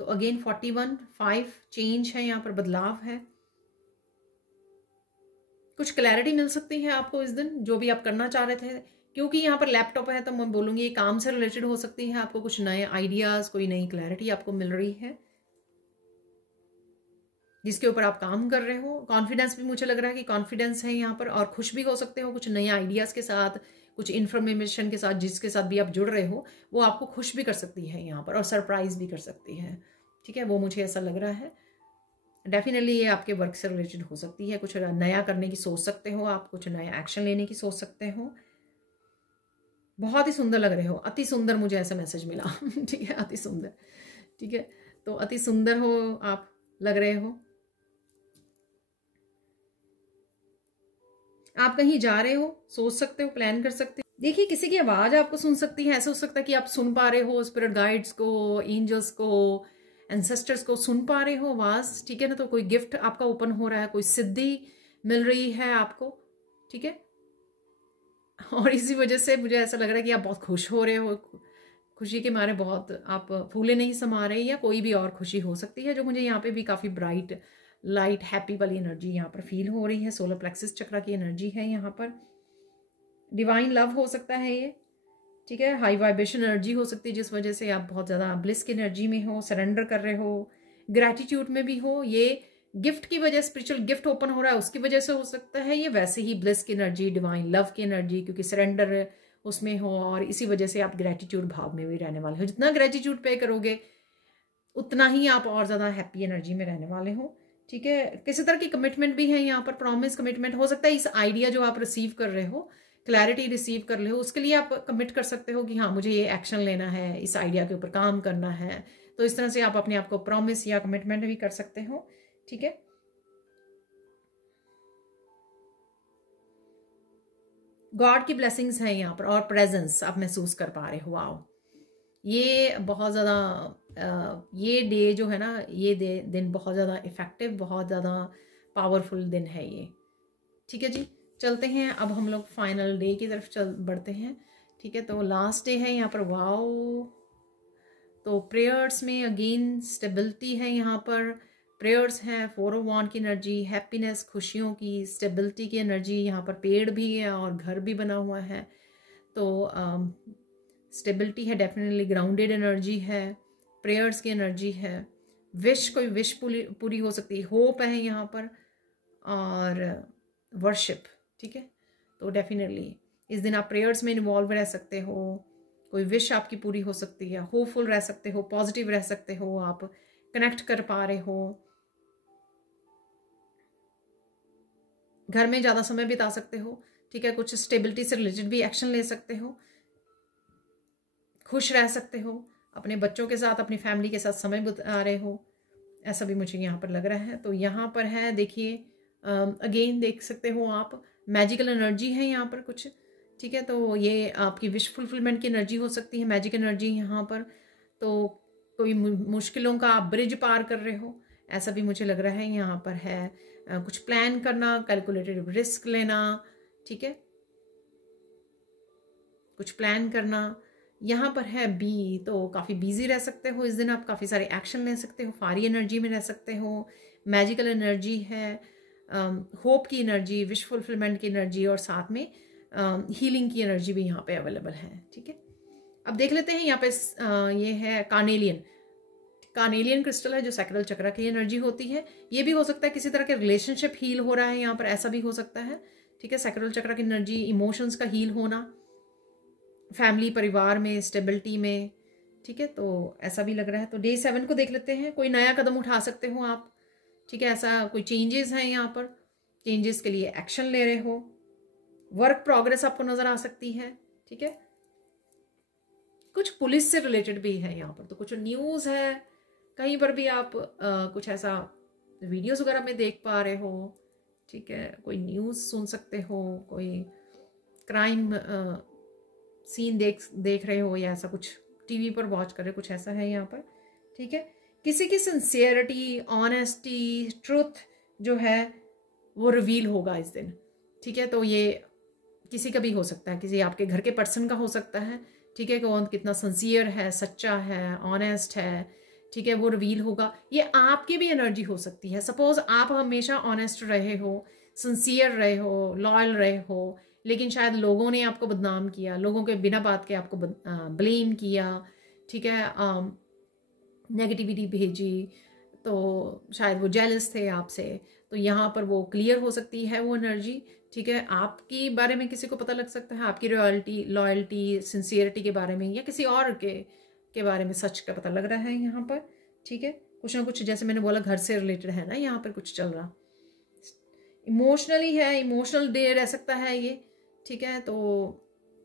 तो अगेन 41-5 चेंज है यहाँ पर, बदलाव है। कुछ क्लैरिटी मिल सकती है आपको इस दिन, जो भी आप करना चाह रहे थे। क्योंकि यहाँ पर लैपटॉप है तो मैं बोलूँगी ये काम से रिलेटेड हो सकती है, आपको कुछ नए आइडियाज़, कोई नई क्लैरिटी आपको मिल रही है जिसके ऊपर आप काम कर रहे हो। कॉन्फिडेंस भी मुझे लग रहा है कि कॉन्फिडेंस है यहाँ पर, और खुश भी हो सकते हो कुछ नए आइडियाज़ के साथ, कुछ इन्फॉर्मेशन के साथ, जिसके साथ भी आप जुड़ रहे हो वो आपको खुश भी कर सकती है यहाँ पर, और सरप्राइज भी कर सकती है, ठीक है। वो मुझे ऐसा लग रहा है। डेफिनेटली ये आपके वर्क से रिलेटेड हो सकती है, कुछ नया करने की सोच सकते हो आप, कुछ नया एक्शन लेने की सोच सकते हो। बहुत ही सुंदर लग रहे हो, अति सुंदर, मुझे ऐसा मैसेज मिला ठीक है, अति सुंदर, ठीक है। तो अति सुंदर हो आप, लग रहे हो। आप कहीं जा रहे हो, सोच सकते हो, प्लान कर सकते हो। देखिए किसी की आवाज आपको सुन सकती है, ऐसा हो सकता है कि आप सुन पा रहे हो स्पिरिट गाइड्स को, एंजल्स को, एंसेस्टर्स को सुन पा रहे हो आवाज, ठीक है ना। तो कोई गिफ्ट आपका ओपन हो रहा है, कोई सिद्धि मिल रही है आपको, ठीक है। और इसी वजह से मुझे ऐसा लग रहा है कि आप बहुत खुश हो रहे हो, खुशी के मारे बहुत आप फूले नहीं समा रहे, या कोई भी और खुशी हो सकती है, जो मुझे यहाँ पे भी काफी ब्राइट, लाइट, हैप्पी वाली एनर्जी यहाँ पर फील हो रही है। सोलर प्लेक्सिस चक्र की एनर्जी है यहाँ पर। डिवाइन लव हो सकता है ये, ठीक है। हाई वाइब्रेशन एनर्जी हो सकती है, जिस वजह से आप बहुत ज़्यादा ब्लिस की एनर्जी में हो, सरेंडर कर रहे हो, ग्रैटिट्यूड में भी हो। ये गिफ्ट की वजह, स्पिरिचुअल गिफ्ट ओपन हो रहा है उसकी वजह से हो सकता है ये, वैसे ही ब्लिस की एनर्जी, डिवाइन लव की एनर्जी, क्योंकि सरेंडर उसमें हो, और इसी वजह से आप ग्रैटिट्यूड भाव में भी रहने वाले हो। जितना ग्रैटिट्यूड पे करोगे उतना ही आप और ज़्यादा हैप्पी एनर्जी में रहने वाले हो, ठीक है। किसी तरह की कमिटमेंट भी है यहाँ पर, प्रॉमिस, कमिटमेंट हो सकता है। इस आइडिया जो आप रिसीव कर रहे हो, क्लैरिटी रिसीव कर रहे हो, उसके लिए आप कमिट कर सकते हो कि हाँ मुझे ये एक्शन लेना है, इस आइडिया के ऊपर काम करना है। तो इस तरह से आप अपने आप को प्रॉमिस या कमिटमेंट भी कर सकते हो, ठीक है। गॉड की ब्लेसिंग्स हैं यहाँ पर, और प्रेजेंस आप महसूस कर पा रहे हो। आओ, ये बहुत ज़्यादा, ये डे जो है ना, ये दिन बहुत ज़्यादा इफेक्टिव, बहुत ज़्यादा पावरफुल दिन है ये, ठीक है जी। चलते हैं अब हम लोग फाइनल डे की तरफ बढ़ते हैं, ठीक है। तो लास्ट डे है यहाँ पर। वाओ, तो प्रेयर्स में अगेन स्टेबिलिटी है यहाँ पर। प्रेयर्स हैं, 4 ऑफ वांड की एनर्जी, हैप्पीनेस, खुशियों की, स्टेबिलिटी की एनर्जी। यहाँ पर पेड़ भी है और घर भी बना हुआ है, तो स्टेबिलिटी है, डेफिनेटली ग्राउंडेड एनर्जी है, प्रेयर्स की एनर्जी है। विश, कोई विश पूरी हो सकती है, होप है यहाँ पर, और वर्शिप, ठीक है। तो डेफिनेटली इस दिन आप प्रेयर्स में इन्वॉल्व रह सकते हो, कोई विश आपकी पूरी हो सकती है, होपफुल रह सकते हो, पॉजिटिव रह सकते हो, आप कनेक्ट कर पा रहे हो, घर में ज़्यादा समय बिता सकते हो, ठीक है। कुछ स्टेबिलिटी से रिलेटेड भी एक्शन ले सकते हो, खुश रह सकते हो, अपने बच्चों के साथ, अपनी फैमिली के साथ समय बिता रहे हो, ऐसा भी मुझे यहाँ पर लग रहा है। तो यहाँ पर है, देखिए अगेन देख सकते हो आप, मैजिकल एनर्जी है यहाँ पर कुछ, ठीक है। तो ये आपकी विश फुलफिलमेंट की एनर्जी हो सकती है, मैजिक एनर्जी यहाँ पर। तो कोई मुश्किलों का आप ब्रिज पार कर रहे हो, ऐसा भी मुझे लग रहा है यहाँ पर है। कुछ प्लान करना, कैलकुलेटेड रिस्क लेना, ठीक है, कुछ प्लान करना। यहाँ पर है बी, तो काफ़ी बिजी रह सकते हो इस दिन आप, काफ़ी सारे एक्शन ले सकते हो, फारी एनर्जी में रह सकते हो, मैजिकल एनर्जी है, होप की एनर्जी, विश फुलफिलमेंट की एनर्जी, और साथ में हीलिंग की एनर्जी भी यहाँ पे अवेलेबल है, ठीक है। अब देख लेते हैं यहाँ पे ये है कार्नेलियन। कार्नेलियन क्रिस्टल है जो सैक्रल चक्र की एनर्जी होती है। ये भी हो सकता है किसी तरह के रिलेशनशिप हील हो रहा है यहाँ पर, ऐसा भी हो सकता है, ठीक है। सैक्रल चक्र की एनर्जी, इमोशंस का हील होना, फैमिली परिवार में स्टेबिलिटी में, ठीक है, तो ऐसा भी लग रहा है। तो डे 7 को देख लेते हैं। कोई नया कदम उठा सकते हो आप, ठीक है, ऐसा कोई चेंजेस हैं यहाँ पर, चेंजेस के लिए एक्शन ले रहे हो, वर्क प्रोग्रेस आपको नजर आ सकती है, ठीक है। कुछ पुलिस से रिलेटेड भी है यहाँ पर, तो कुछ न्यूज़ है, कहीं पर भी आप कुछ ऐसा वीडियोस वगैरह में देख पा रहे हो, ठीक है, कोई न्यूज़ सुन सकते हो, कोई क्राइम सीन देख रहे हो, या ऐसा कुछ टीवी पर वॉच कर रहे हो, कुछ ऐसा है यहाँ पर, ठीक है। किसी की सिंसियरिटी, ऑनेस्टी, ट्रुथ जो है वो रिवील होगा इस दिन, ठीक है। तो ये किसी का भी हो सकता है, किसी आपके घर के पर्सन का हो सकता है, ठीक है, कौन कितना सिंसियर है, सच्चा है, ऑनेस्ट है, ठीक है, वो रिवील होगा। ये आपकी भी एनर्जी हो सकती है। सपोज आप हमेशा ऑनेस्ट रहे हो, सिंसियर रहे हो, लॉयल रहे हो, लेकिन शायद लोगों ने आपको बदनाम किया, लोगों के बिना बात के आपको ब्लेम किया, ठीक है, नेगेटिविटी भेजी, तो शायद वो जेलस थे आपसे, तो यहाँ पर वो क्लियर हो सकती है वो एनर्जी, ठीक है। आपके बारे में किसी को पता लग सकता है, आपकी लॉयल्टी, सिंसियरिटी के बारे में, या किसी और के बारे में सच का पता लग रहा है यहाँ पर, ठीक है। कुछ ना कुछ, जैसे मैंने बोला, घर से रिलेटेड है ना यहाँ पर कुछ चल रहा, इमोशनली है, इमोशनल डे रह सकता है ये, ठीक है। तो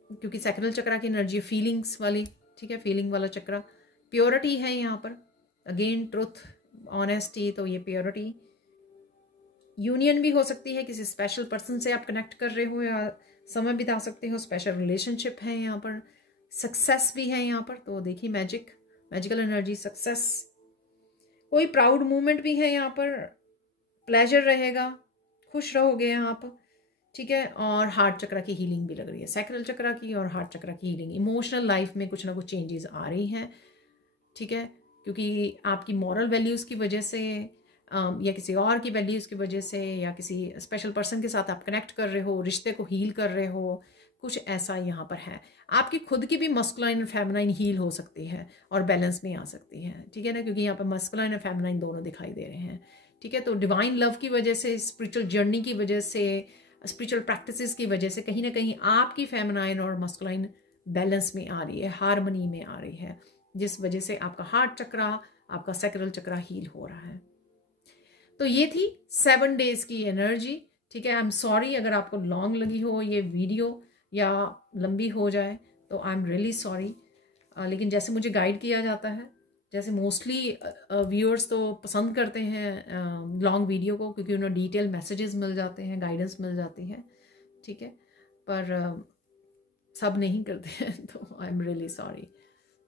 क्योंकि सैक्रल चक्र की एनर्जी फीलिंग्स वाली, ठीक है, फीलिंग वाला चक्र, प्योरिटी है यहाँ पर, अगेन ट्रुथ, ऑनेस्टी, तो ये प्योरिटी, यूनियन भी हो सकती है, किसी स्पेशल पर्सन से आप कनेक्ट कर रहे हो या समय बिता सकते हो, स्पेशल रिलेशनशिप है यहाँ पर, सक्सेस भी है यहाँ पर। तो देखिए मैजिकल एनर्जी, सक्सेस, कोई प्राउड मूवमेंट भी है यहाँ पर, प्लेजर रहेगा, खुश रहोगे आप, ठीक है। और हार्ट चक्र की हीलिंग भी लग रही है, सैक्रल चक्र की और हार्ट चक्र की हीलिंग, इमोशनल लाइफ में कुछ ना कुछ चेंजेस आ रही हैं, ठीक है, क्योंकि आपकी मॉरल वैल्यूज़ की वजह से या किसी और की वैल्यूज़ की वजह से, या किसी स्पेशल पर्सन के साथ आप कनेक्ट कर रहे हो, रिश्ते को हील कर रहे हो, कुछ ऐसा यहाँ पर है। आपकी खुद की भी मस्कुलाइन और फेमिनाइन हील हो सकती है और बैलेंस में आ सकती है, ठीक है ना, क्योंकि यहाँ पर मस्कुलाइन और फेमिनाइन दोनों दिखाई दे रहे हैं, ठीक है। तो डिवाइन लव की वजह से, स्पिरिचुअल जर्नी की वजह से, स्पिरिचुअल प्रैक्टिसेस की वजह से कहीं ना कहीं आपकी फेमिनाइन और मस्कुलाइन बैलेंस में आ रही है, हार्मनी में आ रही है, जिस वजह से आपका हार्ट चक्र, आपका सैक्रल चक्र हील हो रहा है। तो ये थी 7 डेज की एनर्जी, ठीक है। आई एम सॉरी अगर आपको लॉन्ग लगी हो ये वीडियो या लंबी हो जाए, तो आई एम रियली सॉरी, लेकिन जैसे मुझे गाइड किया जाता है, जैसे मोस्टली व्यूअर्स तो पसंद करते हैं लॉन्ग वीडियो को, क्योंकि उन्हें डिटेल मैसेजेस मिल जाते हैं, गाइडेंस मिल जाती है, ठीक है, पर सब नहीं करते हैं, तो आई एम रियली सॉरी।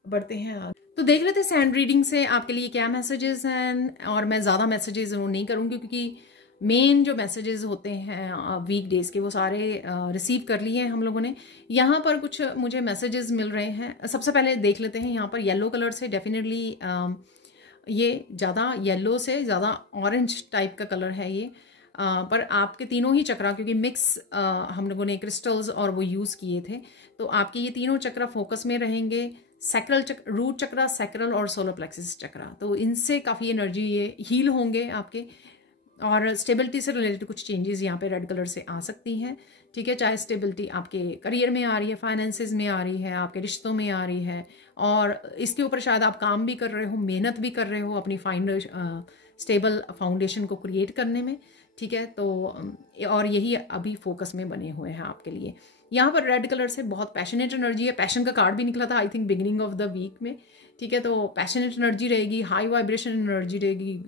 बढ़ते हैं आगे, तो देख लेते हैं सैंड रीडिंग से आपके लिए क्या मैसेजेस हैं। और मैं ज़्यादा मैसेजेस नहीं करूँगी, क्योंकि मेन जो मैसेजेस होते हैं वीक डेज के वो सारे रिसीव कर लिए हैं हम लोगों ने। यहाँ पर कुछ मुझे मैसेजेस मिल रहे हैं। सबसे पहले देख लेते हैं यहाँ पर येलो कलर से, डेफिनेटली ये ज़्यादा येलो से ज़्यादा ऑरेंज टाइप का कलर है ये, पर आपके तीनों ही चक्रा, क्योंकि मिक्स हम लोगों ने क्रिस्टल्स और वो यूज़ किए थे, तो आपके ये तीनों चक्रा फोकस में रहेंगे। सैक्रल चक्र, रूट चक्रा, सैक्रल और सोलर प्लेक्सिस चक्रा, तो इनसे काफ़ी एनर्जी ये हील होंगे आपके, और स्टेबिलिटी से रिलेटेड कुछ चेंजेस यहाँ पे रेड कलर से आ सकती हैं, ठीक है। चाहे स्टेबिलिटी आपके करियर में आ रही है, फाइनेंसेस में आ रही है, आपके रिश्तों में आ रही है, और इसके ऊपर शायद आप काम भी कर रहे हो, मेहनत भी कर रहे हो अपनी स्टेबल फाउंडेशन को क्रिएट करने में, ठीक है। तो और यही अभी फोकस में बने हुए हैं आपके लिए। यहाँ पर रेड कलर से बहुत पैशनेट एनर्जी है, पैशन का कार्ड भी निकला था I think beginning of the week में, ठीक है। तो पैशनेट एनर्जी रहेगी, हाई वाइब्रेशन एनर्जी रहेगी,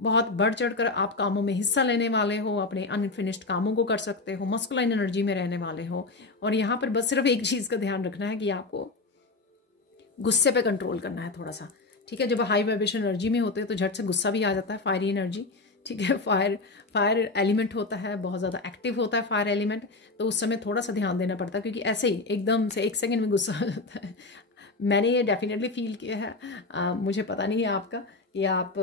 बहुत बढ़ चढ़ कर आप कामों में हिस्सा लेने वाले हो, अपने अनफिनिश्ड कामों को कर सकते हो, मस्कुलाइन एनर्जी में रहने वाले हो। और यहाँ पर बस सिर्फ एक चीज़ का ध्यान रखना है कि आपको गुस्से पे कंट्रोल करना है थोड़ा सा, ठीक है। जब हाई वाइब्रेशन एनर्जी में होते हैं तो झट से गुस्सा भी आ जाता है, फायरी एनर्जी, ठीक है। फायर एलिमेंट होता है, बहुत ज़्यादा एक्टिव होता है फायर एलिमेंट, तो उस समय थोड़ा सा ध्यान देना पड़ता है, क्योंकि ऐसे ही एकदम से 1 सेकंड में गुस्सा आ जाता है। मैंने ये डेफिनेटली फील किया है। मुझे पता नहीं है आपका, कि आप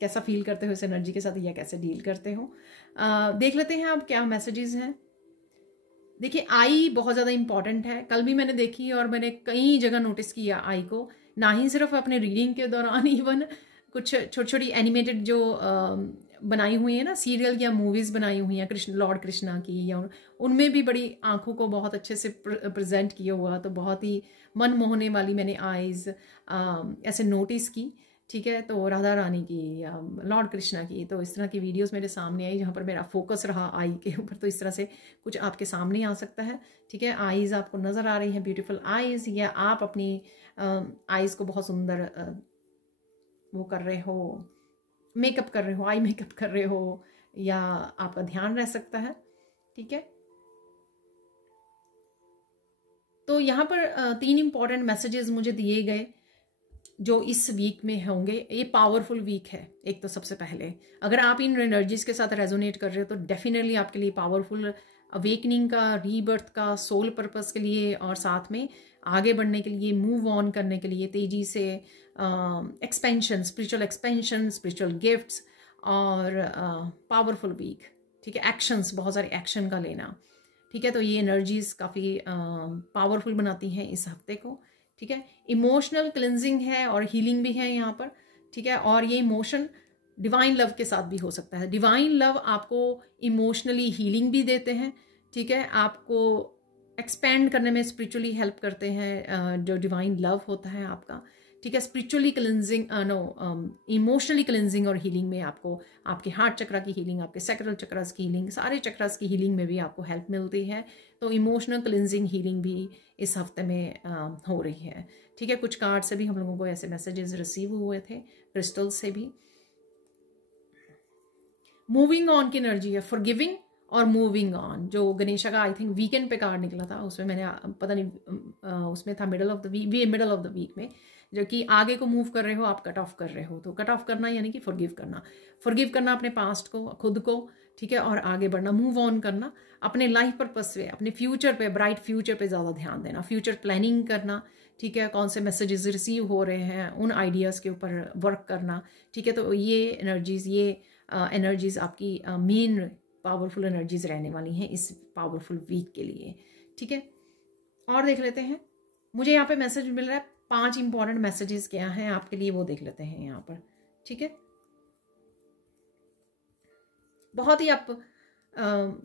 कैसा फील करते हो इस एनर्जी के साथ या कैसे डील करते हो। देख लेते हैं आप क्या मैसेजेस हैं। देखिए, आई बहुत ज़्यादा इंपॉर्टेंट है। कल भी मैंने देखी और मैंने कई जगह नोटिस किया आई को, ना ही सिर्फ अपने रीडिंग के दौरान, इवन कुछ छोटी छोटी एनिमेटेड जो बनाई हुई है ना, सीरियल या मूवीज़ बनाई हुई हैं कृष्ण, लॉर्ड कृष्णा की, या उनमें भी बड़ी आंखों को बहुत अच्छे से प्रेजेंट किया हुआ, तो बहुत ही मन मोहने वाली मैंने आईज ऐसे नोटिस की, ठीक है। तो राधा रानी की या लॉर्ड कृष्णा की, तो इस तरह की वीडियोस मेरे सामने आई जहाँ पर मेरा फोकस रहा आई के ऊपर। तो इस तरह से कुछ आपके सामने आ सकता है, ठीक है। आईज आपको नज़र आ रही हैं, ब्यूटीफुल आईज, या आप अपनी आईज को बहुत सुंदर वो कर रहे हो, मेकअप कर रहे हो, आई मेकअप कर रहे हो, या आपका ध्यान रह सकता है, ठीक है। तो यहाँ पर 3 इंपॉर्टेंट मैसेजेस मुझे दिए गए जो इस वीक में होंगे। ये पावरफुल वीक है। एक तो सबसे पहले, अगर आप इन एनर्जीज के साथ रेजोनेट कर रहे हो तो डेफिनेटली आपके लिए पावरफुल अवेकनिंग का, रीबर्थ का, सोल पर्पस के लिए, और साथ में आगे बढ़ने के लिए, मूव ऑन करने के लिए, तेजी से एक्सपेंशन, स्पिरिचुअल गिफ्ट्स, और पावरफुल वीक, ठीक है। एक्शंस, बहुत सारे एक्शन का लेना, ठीक है। तो ये एनर्जीज काफ़ी पावरफुल बनाती हैं इस हफ्ते को, ठीक है। इमोशनल क्लिनजिंग है और हीलिंग भी है यहाँ पर, ठीक है। और ये इमोशन डिवाइन लव के साथ भी हो सकता है। डिवाइन लव आपको इमोशनली हीलिंग भी देते हैं, ठीक है। आपको एक्सपेंड करने में स्पिरिचुअली हेल्प करते हैं, जो डिवाइन लव होता है आपका, ठीक है। स्पिरिचुअली क्लिनजिंग, इमोशनली क्लिनजिंग और हीलिंग में आपको आपके हार्ट चक्रा की हीलिंग, आपके सैक्रल चक्रास की हीलिंग, सारे चक्रास की हीलिंग में भी आपको हेल्प मिलती है। तो इमोशनल क्लिनजिंग हीलिंग भी इस हफ्ते में हो रही है, ठीक है। कुछ कार्ड से भी हम लोगों को ऐसे मैसेजेस रिसीव हुए थे, क्रिस्टल से भी। मूविंग ऑन की एनर्जी है, फॉरगिविंग और मूविंग ऑन। जो गणेशा का आई थिंक वीकेंड पे कार्ड निकला था, उसमें मैंने पता नहीं उसमें था मिडल ऑफ द वीक में, जो कि आगे को मूव कर रहे हो, आप कट ऑफ कर रहे हो। तो कट ऑफ करना यानी कि फॉरगिव करना अपने पास्ट को, खुद को, ठीक है। और आगे बढ़ना, मूव ऑन करना, अपने लाइफ पर्पस पे, अपने फ्यूचर पे, ब्राइट फ्यूचर पे ज़्यादा ध्यान देना, फ्यूचर प्लानिंग करना, ठीक है। कौन से मैसेजेस रिसीव हो रहे हैं उन आइडियाज़ के ऊपर वर्क करना, ठीक है। तो ये एनर्जीज आपकी मेन पावरफुल एनर्जीज रहने वाली हैं इस पावरफुल वीक के लिए, ठीक है। और देख लेते हैं, मुझे यहाँ पे मैसेज मिल रहा है 5 इंपॉर्टेंट मैसेजेस क्या हैं आपके लिए, वो देख लेते हैं यहाँ पर, ठीक है। बहुत ही आप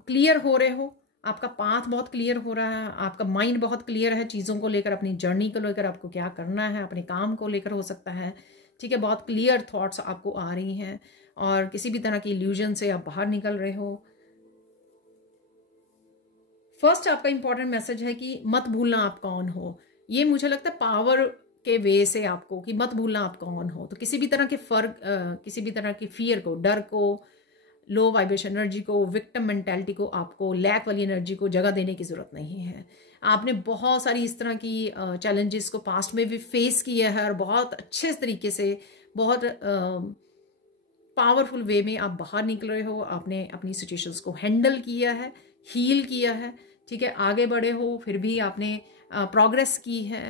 क्लियर हो रहे हो, आपका पाथ बहुत क्लियर हो रहा है, आपका माइंड बहुत क्लियर है चीज़ों को लेकर, अपनी जर्नी को लेकर, आपको क्या करना है, अपने काम को लेकर हो सकता है, ठीक है। बहुत क्लियर थॉट्स आपको आ रही हैं और किसी भी तरह की इल्यूजन से आप बाहर निकल रहे हो। फर्स्ट आपका इंपॉर्टेंट मैसेज है कि मत भूलना आप कौन हो। ये मुझे लगता है पावर के वे से आपको, कि मत भूलना आप कौन हो। तो किसी भी तरह के किसी भी तरह की फियर को, डर को, लो वाइब्रेशन एनर्जी को, विक्टिम मेंटालिटी को, आपको लैक वाली एनर्जी को जगह देने की ज़रूरत नहीं है। आपने बहुत सारी इस तरह की चैलेंजेस को पास्ट में भी फेस किया है और बहुत अच्छे तरीके से, बहुत पावरफुल वे में आप बाहर निकल रहे हो। आपने अपनी सिचुएशंस को हैंडल किया है, हील किया है, ठीक है। आगे बढ़े हो, फिर भी आपने प्रोग्रेस की है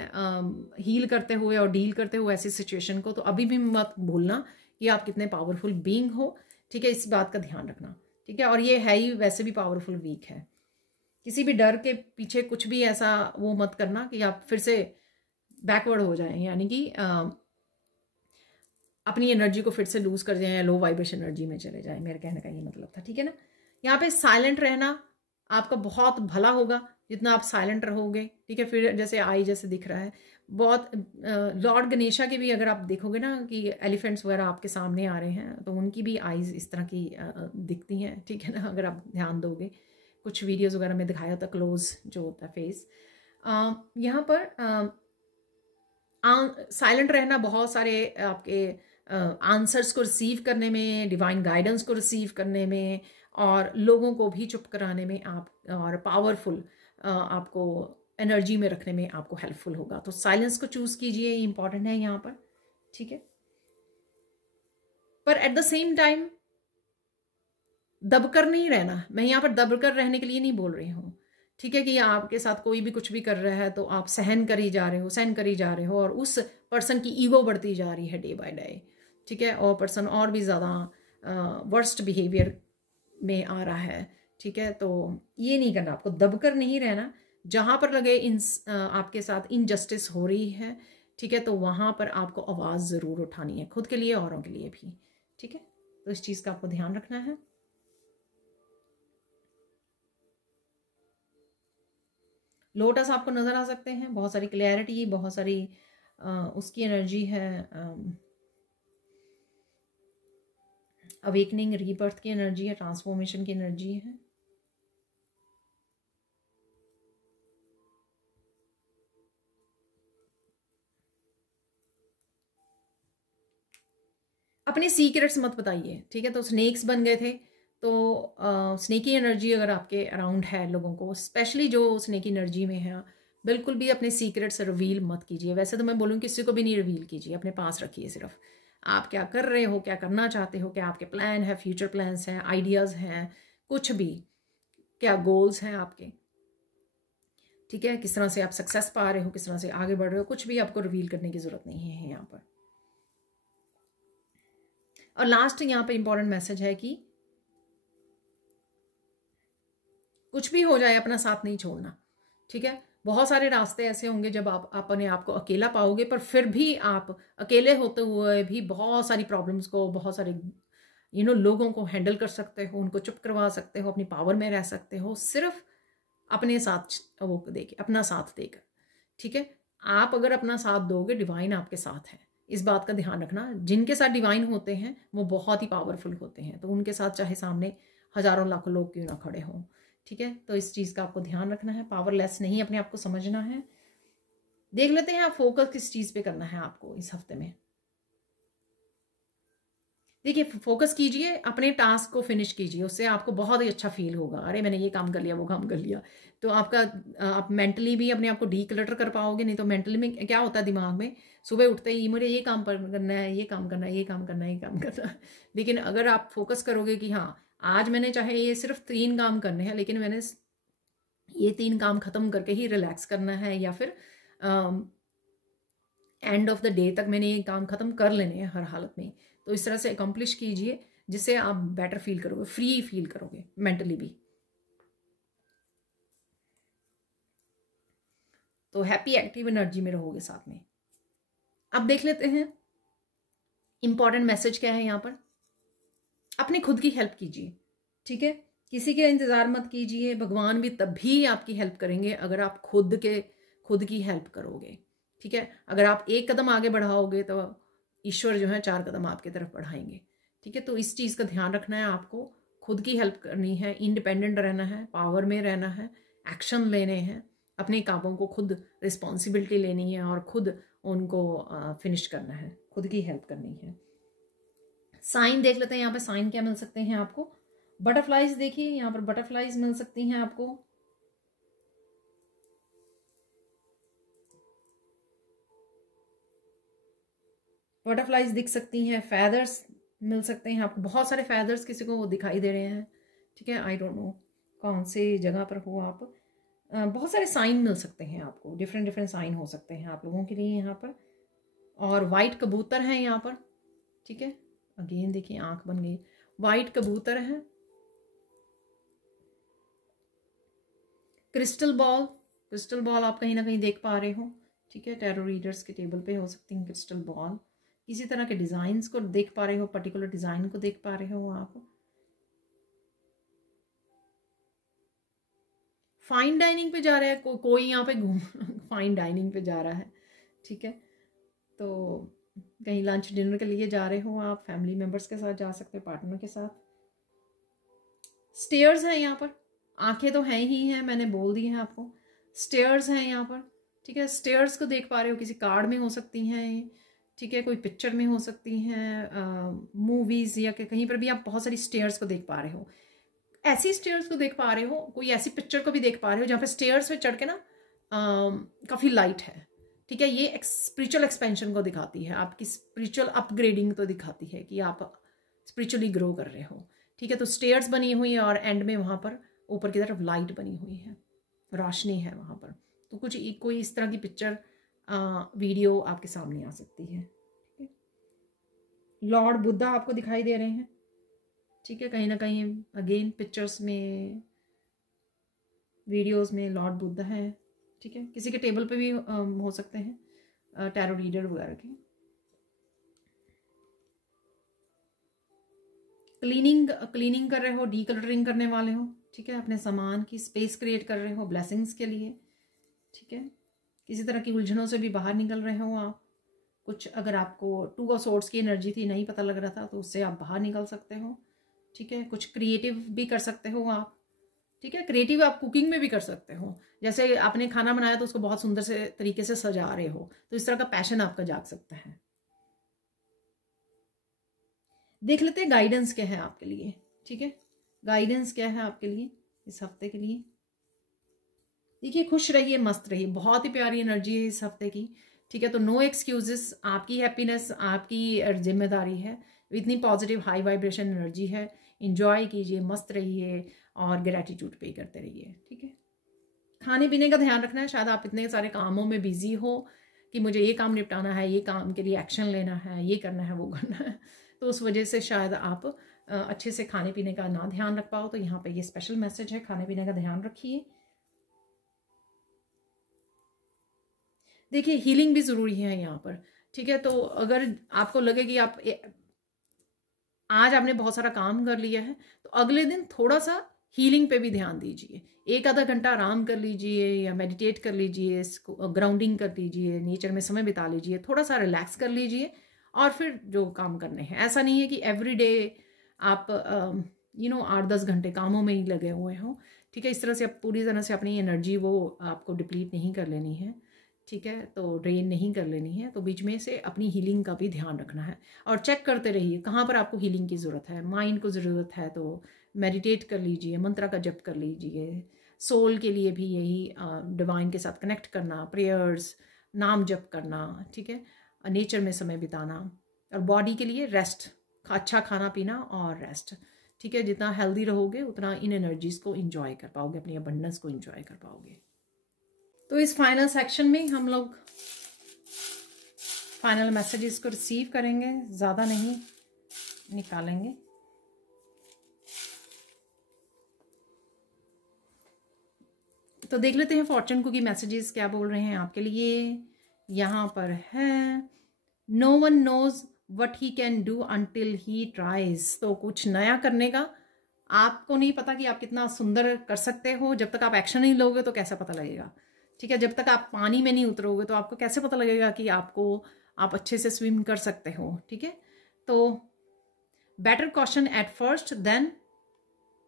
हील करते हुए और डील करते हुए ऐसी सिचुएशन को। तो अभी भी मत भूलना कि आप कितने पावरफुल बीइंग हो, ठीक है। इस बात का ध्यान रखना, ठीक है। और ये है ही वैसे भी पावरफुल वीक है। किसी भी डर के पीछे कुछ भी ऐसा वो मत करना कि आप फिर से बैकवर्ड हो जाएं, यानी कि अपनी एनर्जी को फिर से लूज कर जाएं या लो वाइब्रेशन एनर्जी में चले जाएं। मेरे कहने का ये मतलब था, ठीक है ना। यहाँ पे साइलेंट रहना आपका बहुत भला होगा, जितना आप साइलेंट रहोगे, ठीक है। फिर जैसे आई जैसे दिख रहा है, बहुत लॉर्ड गणेशा के भी अगर आप देखोगे ना कि एलिफेंट्स वगैरह आपके सामने आ रहे हैं, तो उनकी भी आईज इस तरह की दिखती हैं, ठीक है ना। अगर आप ध्यान दोगे, कुछ वीडियोस वगैरह में दिखाया होता क्लोज जो होता है फेस। यहाँ पर साइलेंट रहना बहुत सारे आपके आंसर्स को रिसीव करने में, डिवाइन गाइडेंस को रिसीव करने में, और लोगों को भी चुप कराने में आप, और पावरफुल आपको एनर्जी में रखने में आपको हेल्पफुल होगा। तो साइलेंस को चूज कीजिए, इंपॉर्टेंट है यहाँ पर, ठीक है। पर एट द सेम टाइम दबकर नहीं रहना। मैं यहाँ पर दबकर रहने के लिए नहीं बोल रही हूँ, ठीक है, कि आपके साथ कोई भी कुछ भी कर रहा है तो आप सहन करी जा रहे हो, सहन करी जा रहे हो, और उस पर्सन की ईगो बढ़ती जा रही है डे बाय डे, ठीक है, और पर्सन और भी ज़्यादा वर्स्ट बिहेवियर में आ रहा है, ठीक है। तो ये नहीं करना, आपको दबकर नहीं रहना। जहाँ पर लगे आपके साथ इनजस्टिस हो रही है, ठीक है, तो वहाँ पर आपको आवाज़ ज़रूर उठानी है, खुद के लिए, औरों के लिए भी, ठीक है। तो इस चीज़ का आपको ध्यान रखना है। लोटस आपको नज़र आ सकते हैं, बहुत सारी क्लैरिटी, बहुत सारी उसकी एनर्जी है, अवेकनिंग, रीबर्थ की एनर्जी है, ट्रांसफॉर्मेशन की एनर्जी है। अपने सीक्रेट्स मत बताइए, ठीक है। तो स्नेक्स बन गए थे, तो स्नेकी एनर्जी अगर आपके अराउंड है, लोगों को स्पेशली जो स्नेकी एनर्जी में है, बिल्कुल भी अपने सीक्रेट्स रिवील मत कीजिए। वैसे तो मैं बोलूँ किसी को भी नहीं रिवील कीजिए, अपने पास रखिए। सिर्फ आप क्या कर रहे हो, क्या करना चाहते हो, क्या आपके प्लान है, फ्यूचर प्लान्स हैं, आइडियाज़ हैं, कुछ भी, क्या गोल्स हैं आपके, ठीक है, किस तरह से आप सक्सेस पा रहे हो, किस तरह से आगे बढ़ रहे हो, कुछ भी आपको रिवील करने की ज़रूरत नहीं है यहाँ पर। और लास्ट यहाँ पे इंपॉर्टेंट मैसेज है कि कुछ भी हो जाए अपना साथ नहीं छोड़ना, ठीक है। बहुत सारे रास्ते ऐसे होंगे जब आप अपने आप को अकेला पाओगे, पर फिर भी आप अकेले होते हुए भी बहुत सारी प्रॉब्लम्स को, बहुत सारे लोगों को हैंडल कर सकते हो, उनको चुप करवा सकते हो, अपनी पावर में रह सकते हो, सिर्फ अपने साथ वो देके, अपना साथ देकर, ठीक है। आप अगर अपना साथ दोगे, डिवाइन आपके साथ है, इस बात का ध्यान रखना। जिनके साथ डिवाइन होते हैं वो बहुत ही पावरफुल होते हैं, तो उनके साथ चाहे सामने हजारों लाखों लोग क्यों ना खड़े हों, ठीक है। तो इस चीज़ का आपको ध्यान रखना है, पावरलेस नहीं अपने आप को समझना है। देख लेते हैं आप फोकस किस चीज़ पे करना है आपको इस हफ्ते में। देखिए, फोकस कीजिए, अपने टास्क को फिनिश कीजिए, उससे आपको बहुत ही अच्छा फील होगा। अरे मैंने ये काम कर लिया, वो काम कर लिया, तो आपका आप मेंटली भी अपने आप को डीक्लटर कर पाओगे। नहीं तो मेंटली में क्या होता है, दिमाग में सुबह उठते ही मुझे ये काम करना है, ये काम करना है, ये काम करना है, ये काम करना है। लेकिन अगर आप फोकस करोगे कि हाँ, आज मैंने चाहे ये सिर्फ 3 काम करने हैं, लेकिन मैंने ये 3 काम खत्म करके ही रिलैक्स करना है, या फिर एंड ऑफ द डे तक मैंने ये काम खत्म कर लेने हैं हर हालत में, तो इस तरह से अकम्प्लिश कीजिए, जिससे आप बेटर फील करोगे, फ्री फील करोगे मेंटली भी। तो हैप्पी एक्टिव एनर्जी में रहोगे साथ में। अब देख लेते हैं इंपॉर्टेंट मैसेज क्या है यहाँ पर। अपने खुद की हेल्प कीजिए, ठीक है, किसी के इंतजार मत कीजिए। भगवान भी तभी आपकी हेल्प करेंगे अगर आप खुद की हेल्प करोगे, ठीक है। अगर आप एक कदम आगे बढ़ाओगे तो ईश्वर जो है 4 कदम आपकी तरफ बढ़ाएंगे, ठीक है। तो इस चीज़ का ध्यान रखना है, आपको खुद की हेल्प करनी है, इंडिपेंडेंट रहना है, पावर में रहना है, एक्शन लेने हैं, अपने कामों को खुद रिस्पॉन्सिबिलिटी लेनी है और खुद उनको फिनिश करना है, खुद की हेल्प करनी है। साइन देख लेते हैं यहाँ पे, साइन क्या मिल सकते हैं आपको। बटरफ्लाइज देखिए, यहाँ पर बटरफ्लाइज मिल सकती हैं आपको। बटरफ्लाइज दिख सकती हैं, फेदर्स मिल सकते हैं आपको, बहुत सारे फेदर्स किसी को वो दिखाई दे रहे हैं, ठीक है। आई डोंट नो कौन सी जगह पर हो आप। बहुत सारे साइन मिल सकते हैं आपको, डिफरेंट डिफरेंट साइन हो सकते हैं आप लोगों के लिए यहाँ पर। और वाइट कबूतर हैं यहाँ पर, ठीक है। अगेन देखिए आंख बन गई, वाइट कबूतर है। क्रिस्टल बॉल आप कहीं ना कहीं देख पा रहे हो, ठीक है। टैरो रीडर्स के टेबल पे हो सकती है क्रिस्टल बॉल। किसी तरह के डिजाइन्स को देख पा रहे हो, पर्टिकुलर डिजाइन को देख पा रहे हो आप। फाइन डाइनिंग पे जा रहा है कोई यहाँ पे घूम फाइन डाइनिंग पे जा रहा है, ठीक है। तो कहीं लंच डिनर के लिए जा रहे हो आप, फैमिली मेंबर्स के साथ जा सकते हो, पार्टनर के साथ। स्टेयर्स हैं यहाँ पर, आंखें तो हैं ही हैं, मैंने बोल दी है आपको, स्टेयर्स हैं यहाँ पर, ठीक है, स्टेयर्स को देख पा रहे हो, किसी कार्ड में हो सकती हैं, ठीक है, कोई पिक्चर में हो सकती हैं, मूवीज़ या कहीं पर भी आप बहुत सारी स्टेयर्स को देख पा रहे हो। ऐसी स्टेयर्स को देख पा रहे हो, कोई ऐसी पिक्चर को भी देख पा रहे हो जहाँ पे स्टेयर्स पे चढ़ के ना काफ़ी लाइट है। ठीक है, ये स्पिरिचुअल एक्सपेंशन को दिखाती है, आपकी स्पिरिचुअल अपग्रेडिंग तो दिखाती है कि आप स्पिरिचुअली ग्रो कर रहे हो। ठीक है, तो स्टेयर्स बनी हुई है और एंड में वहाँ पर ऊपर की तरफ लाइट बनी हुई है, रोशनी है वहाँ पर। तो कुछ कोई इस तरह की पिक्चर वीडियो आपके सामने आ सकती है। ठीक है, लॉर्ड बुद्धा आपको दिखाई दे रहे हैं। ठीक है, कहीं ना कहीं अगेन पिक्चर्स में, वीडियोस में लॉर्ड बुद्धा है। ठीक है, किसी के टेबल पे भी हो सकते हैं, टैरो रीडर वगैरह के। क्लीनिंग कर रहे हो, डीक्लटरिंग करने वाले हो। ठीक है, अपने सामान की स्पेस क्रिएट कर रहे हो ब्लेसिंग्स के लिए। ठीक है, किसी तरह की उलझनों से भी बाहर निकल रहे हो आप। कुछ अगर आपको 2 ऑफ सोर्ड्स की एनर्जी थी, नहीं पता लग रहा था, तो उससे आप बाहर निकल सकते हो। ठीक है, कुछ क्रिएटिव भी कर सकते हो आप। ठीक है, क्रिएटिव आप कुकिंग में भी कर सकते हो, जैसे आपने खाना बनाया तो उसको बहुत सुंदर से तरीके से सजा रहे हो, तो इस तरह का पैशन आपका जाग सकता है। देख लेते हैं गाइडेंस क्या है आपके लिए। ठीक है, गाइडेंस क्या है आपके लिए इस हफ्ते के लिए। देखिए, खुश रहिए, मस्त रहिए, बहुत ही प्यारी एनर्जी है इस हफ्ते की। ठीक है, तो नो एक्सक्यूजेस, आपकी हैप्पीनेस आपकी जिम्मेदारी है। इतनी पॉजिटिव हाई वाइब्रेशन एनर्जी है, इंजॉय कीजिए, मस्त रहिए और ग्रेटिट्यूड पे करते रहिए। ठीक है, खाने पीने का ध्यान रखना है। शायद आप इतने सारे कामों में बिजी हो कि मुझे ये काम निपटाना है, ये काम के लिए एक्शन लेना है, ये करना है, वो करना है, तो उस वजह से शायद आप अच्छे से खाने पीने का ना ध्यान रख पाओ। तो यहाँ पे ये स्पेशल मैसेज है, खाने पीने का ध्यान रखिए। देखिए, हीलिंग भी ज़रूरी है यहाँ पर। ठीक है, तो अगर आपको लगे कि आप आज आपने बहुत सारा काम कर लिया है, तो अगले दिन थोड़ा सा हीलिंग पे भी ध्यान दीजिए। 1 आधा घंटा आराम कर लीजिए या मेडिटेट कर लीजिए, ग्राउंडिंग कर लीजिए, नेचर में समय बिता लीजिए, थोड़ा सा रिलैक्स कर लीजिए और फिर जो काम करने हैं। ऐसा नहीं है कि एवरी डे आप 8-10 घंटे कामों में ही लगे हुए हो। ठीक है, इस तरह से आप पूरी तरह से अपनी एनर्जी वो आपको डिप्लीट नहीं कर लेनी है। ठीक है, तो ड्रेन नहीं कर लेनी है। तो बीच में से अपनी हीलिंग का भी ध्यान रखना है और चेक करते रहिए कहाँ पर आपको हीलिंग की ज़रूरत है। माइंड को ज़रूरत है तो मेडिटेट कर लीजिए, मंत्रा का जप कर लीजिए। सोल के लिए भी यही डिवाइन के साथ कनेक्ट करना, प्रेयर्स, नाम जप करना। ठीक है, नेचर में समय बिताना, और बॉडी के लिए रेस्ट, अच्छा खाना पीना और रेस्ट। ठीक है, जितना हेल्दी रहोगे उतना इन एनर्जीज़ को इंजॉय कर पाओगे, अपनी अबंडेंस को इंजॉय कर पाओगे। तो इस फाइनल सेक्शन में हम लोग फाइनल मैसेजेस को रिसीव करेंगे, ज़्यादा नहीं निकालेंगे। तो देख लेते हैं फॉर्चून कुकी मैसेजेस क्या बोल रहे हैं आपके लिए। यहाँ पर है, no one knows what he can do until he tries. तो कुछ नया करने का आपको नहीं पता कि आप कितना सुंदर कर सकते हो, जब तक आप एक्शन नहीं लोगे तो कैसा पता लगेगा। ठीक है, जब तक आप पानी में नहीं उतरोगे तो आपको कैसे पता लगेगा कि आप अच्छे से स्विम कर सकते हो। ठीक है, तो better caution at first than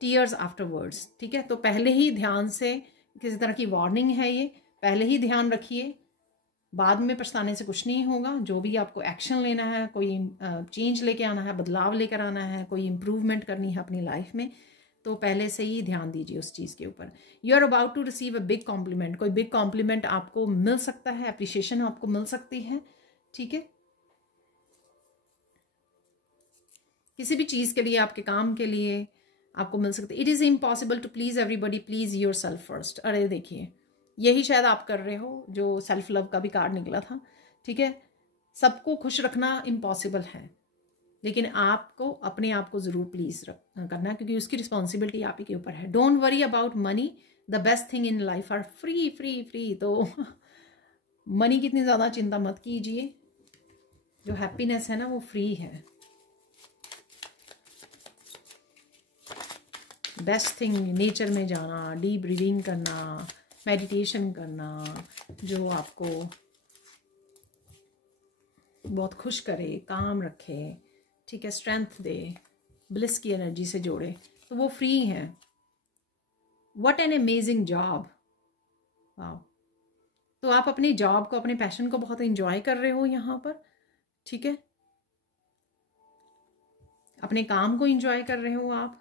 tears afterwards. ठीक है, तो पहले ही ध्यान से, किसी तरह की वार्निंग है ये, पहले ही ध्यान रखिए, बाद में पछताने से कुछ नहीं होगा। जो भी आपको एक्शन लेना है, कोई चेंज लेके आना है, बदलाव लेकर आना है, कोई इम्प्रूवमेंट करनी है अपनी लाइफ में, तो पहले से ही ध्यान दीजिए उस चीज़ के ऊपर। You are about to receive a big compliment. कोई बिग कॉम्प्लीमेंट आपको मिल सकता है, अप्रिशिएशन आपको मिल सकती है। ठीक है, किसी भी चीज़ के लिए, आपके काम के लिए आपको मिल सकती है। It is impossible to please everybody, please yourself first. अरे देखिए, यही शायद आप कर रहे हो, जो सेल्फ लव का भी कार्ड निकला था। ठीक है, सबको खुश रखना इम्पॉसिबल है, लेकिन आपको अपने आप को ज़रूर प्लीज करना है, क्योंकि उसकी रिस्पॉन्सिबिलिटी आप ही के ऊपर है। Don't worry about money, the best thing in life are free free free. तो मनी की इतनी ज़्यादा चिंता मत कीजिए, जो हैप्पीनेस है ना वो फ्री है। बेस्ट थिंग नेचर में जाना, डीप ब्रीदिंग करना, मेडिटेशन करना, जो आपको बहुत खुश करे, काम रखे, ठीक है, स्ट्रेंथ दे, ब्लिस की एनर्जी से जोड़े, तो वो फ्री है। What an amazing job. Wow, तो आप अपनी जॉब को, अपने पैशन को बहुत एंजॉय कर रहे हो यहाँ पर, ठीक है। अपने काम को एंजॉय कर रहे हो आप।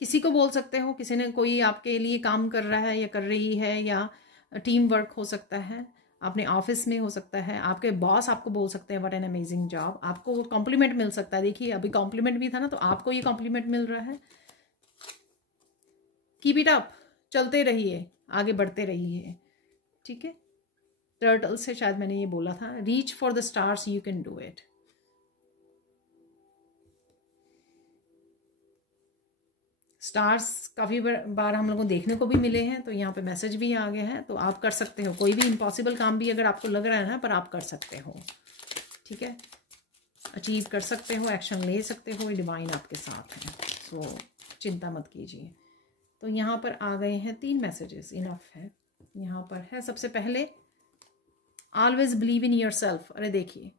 किसी को बोल सकते हो, किसी ने कोई आपके लिए काम कर रहा है या कर रही है, या टीम वर्क हो सकता है, अपने ऑफिस में हो सकता है, आपके बॉस आपको बोल सकते हैं व्हाट एन अमेजिंग जॉब, आपको कॉम्प्लीमेंट मिल सकता है। देखिए अभी कॉम्प्लीमेंट भी था ना, तो आपको ये कॉम्प्लीमेंट मिल रहा है। कीप इट अप, चलते रहिए, आगे बढ़ते रहिए, ठीक है। टर्टल से शायद मैंने ये बोला था, reach for the stars, you can do it. Stars काफ़ी बार हम लोगों को देखने को भी मिले हैं, तो यहाँ पे मैसेज भी आ गया है। तो आप कर सकते हो, कोई भी इम्पॉसिबल काम भी अगर आपको लग रहा है ना, पर आप कर सकते हो, ठीक है। अचीव कर सकते हो, एक्शन ले सकते हो, डिवाइन आपके साथ है, सो चिंता मत कीजिए। तो यहाँ पर आ गए हैं 3 मैसेजेस, इनफ है। यहाँ पर है सबसे पहले, always believe in your self. अरे देखिए,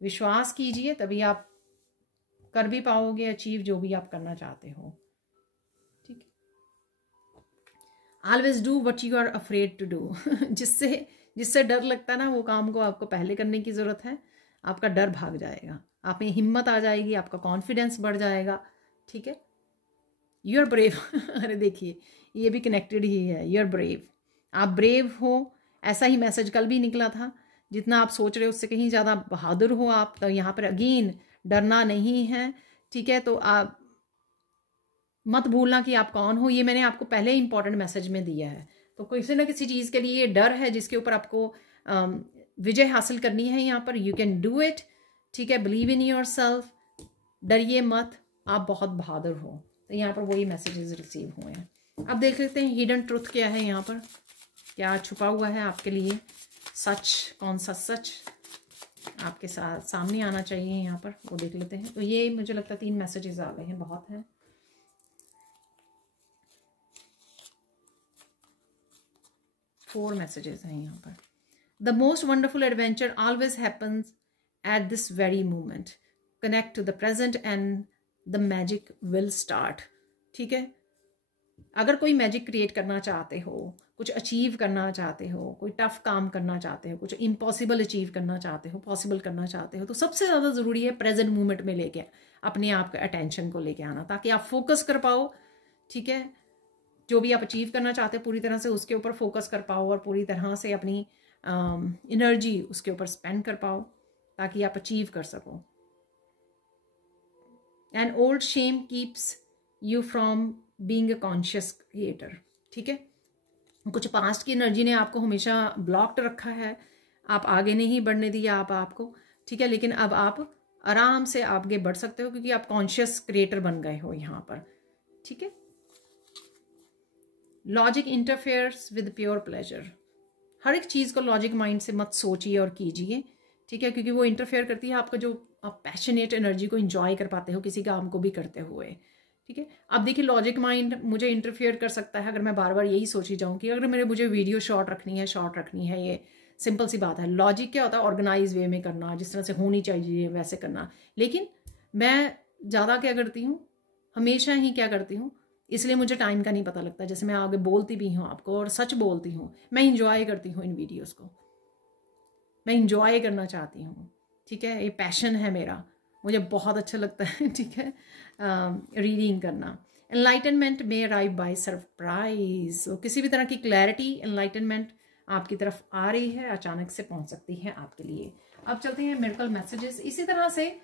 विश्वास कीजिए तभी आप कर भी पाओगे अचीव जो भी आप करना चाहते हो, ठीक है। Always do what you are afraid to do. जिससे डर लगता है ना, वो काम को आपको पहले करने की जरूरत है। आपका डर भाग जाएगा, आप में हिम्मत आ जाएगी, आपका कॉन्फिडेंस बढ़ जाएगा, ठीक है। You are brave. अरे देखिए ये भी कनेक्टेड ही है, यू आर ब्रेव, आप ब्रेव हो। ऐसा ही मैसेज कल भी निकला था, जितना आप सोच रहे हो उससे कहीं ज़्यादा बहादुर हो आप। तो यहाँ पर अगेन डरना नहीं है, ठीक है। तो आप मत भूलना कि आप कौन हो, ये मैंने आपको पहले इंपॉर्टेंट मैसेज में दिया है। तो किसी ना किसी चीज़ के लिए डर है जिसके ऊपर आपको विजय हासिल करनी है, यहाँ पर यू कैन डू इट, ठीक है। बिलीव इन योर सेल्फ, डरिए मत, आप बहुत बहादुर हो। तो यहाँ पर वही मैसेजेस रिसीव हुए हैं। अब देख लेते हैं हिडन ट्रुथ क्या है, यहाँ पर क्या छुपा हुआ है आपके लिए। सच, कौन सा सच आपके साथ सामने आना चाहिए यहाँ पर, वो देख लेते हैं। तो ये मुझे लगता है 3 मैसेजेस आ गए हैं, बहुत हैं। फोर मैसेजेस हैं यहाँ पर। The most wonderful adventure always happens at this very moment, connect to the present and the magic will start, ठीक है। अगर कोई मैजिक क्रिएट करना चाहते हो, कुछ अचीव करना चाहते हो, कोई टफ काम करना चाहते हो, कुछ इम्पॉसिबल अचीव करना चाहते हो, पॉसिबल करना चाहते हो, तो सबसे ज़्यादा ज़रूरी है प्रेजेंट मोमेंट में लेके अपने आप का अटेंशन को लेके आना, ताकि आप फोकस कर पाओ, ठीक है। जो भी आप अचीव करना चाहते हो पूरी तरह से उसके ऊपर फोकस कर पाओ, और पूरी तरह से अपनी एनर्जी उसके ऊपर स्पेंड कर पाओ, ताकि आप अचीव कर सको। An old shame keeps you from being a conscious creator, ठीक है। कुछ पास्ट की एनर्जी ने आपको हमेशा ब्लॉक्ड रखा है, आप आगे नहीं बढ़ने दिया आपको, ठीक है। लेकिन अब आप आराम से आगे बढ़ सकते हो, क्योंकि आप कॉन्शियस क्रिएटर बन गए हो यहाँ पर, ठीक है। Logic interferes with pure pleasure. हर एक चीज़ को लॉजिक माइंड से मत सोचिए और कीजिए, ठीक है, क्योंकि वो इंटरफेयर करती है आपका जो आप पैशनेट एनर्जी को इंजॉय कर पाते हो किसी काम को भी करते हुए, ठीक है। अब देखिए लॉजिक माइंड मुझे इंटरफेयर कर सकता है अगर मैं बार बार यही सोची जाऊँ कि अगर मुझे वीडियो शॉर्ट रखनी है, ये सिंपल सी बात है। लॉजिक क्या होता है, ऑर्गेनाइज वे में करना, जिस तरह से होनी चाहिए वैसे करना। लेकिन मैं ज़्यादा क्या करती हूँ, हमेशा ही क्या करती हूँ, इसलिए मुझे टाइम का नहीं पता लगता। जैसे मैं आगे बोलती भी हूँ आपको और सच बोलती हूँ, मैं इंजॉय करती हूँ इन वीडियोज़ को, मैं इंजॉय करना चाहती हूँ, ठीक है। ये पैशन है मेरा, मुझे बहुत अच्छा लगता है, ठीक है, रीडिंग करना। एनलाइटनमेंट में अराइव बाय सरप्राइज। किसी भी तरह की क्लैरिटी, एनलाइटनमेंट आपकी तरफ आ रही है, अचानक से पहुंच सकती है आपके लिए। अब चलते हैं मिरेकल मैसेजेस। इसी तरह से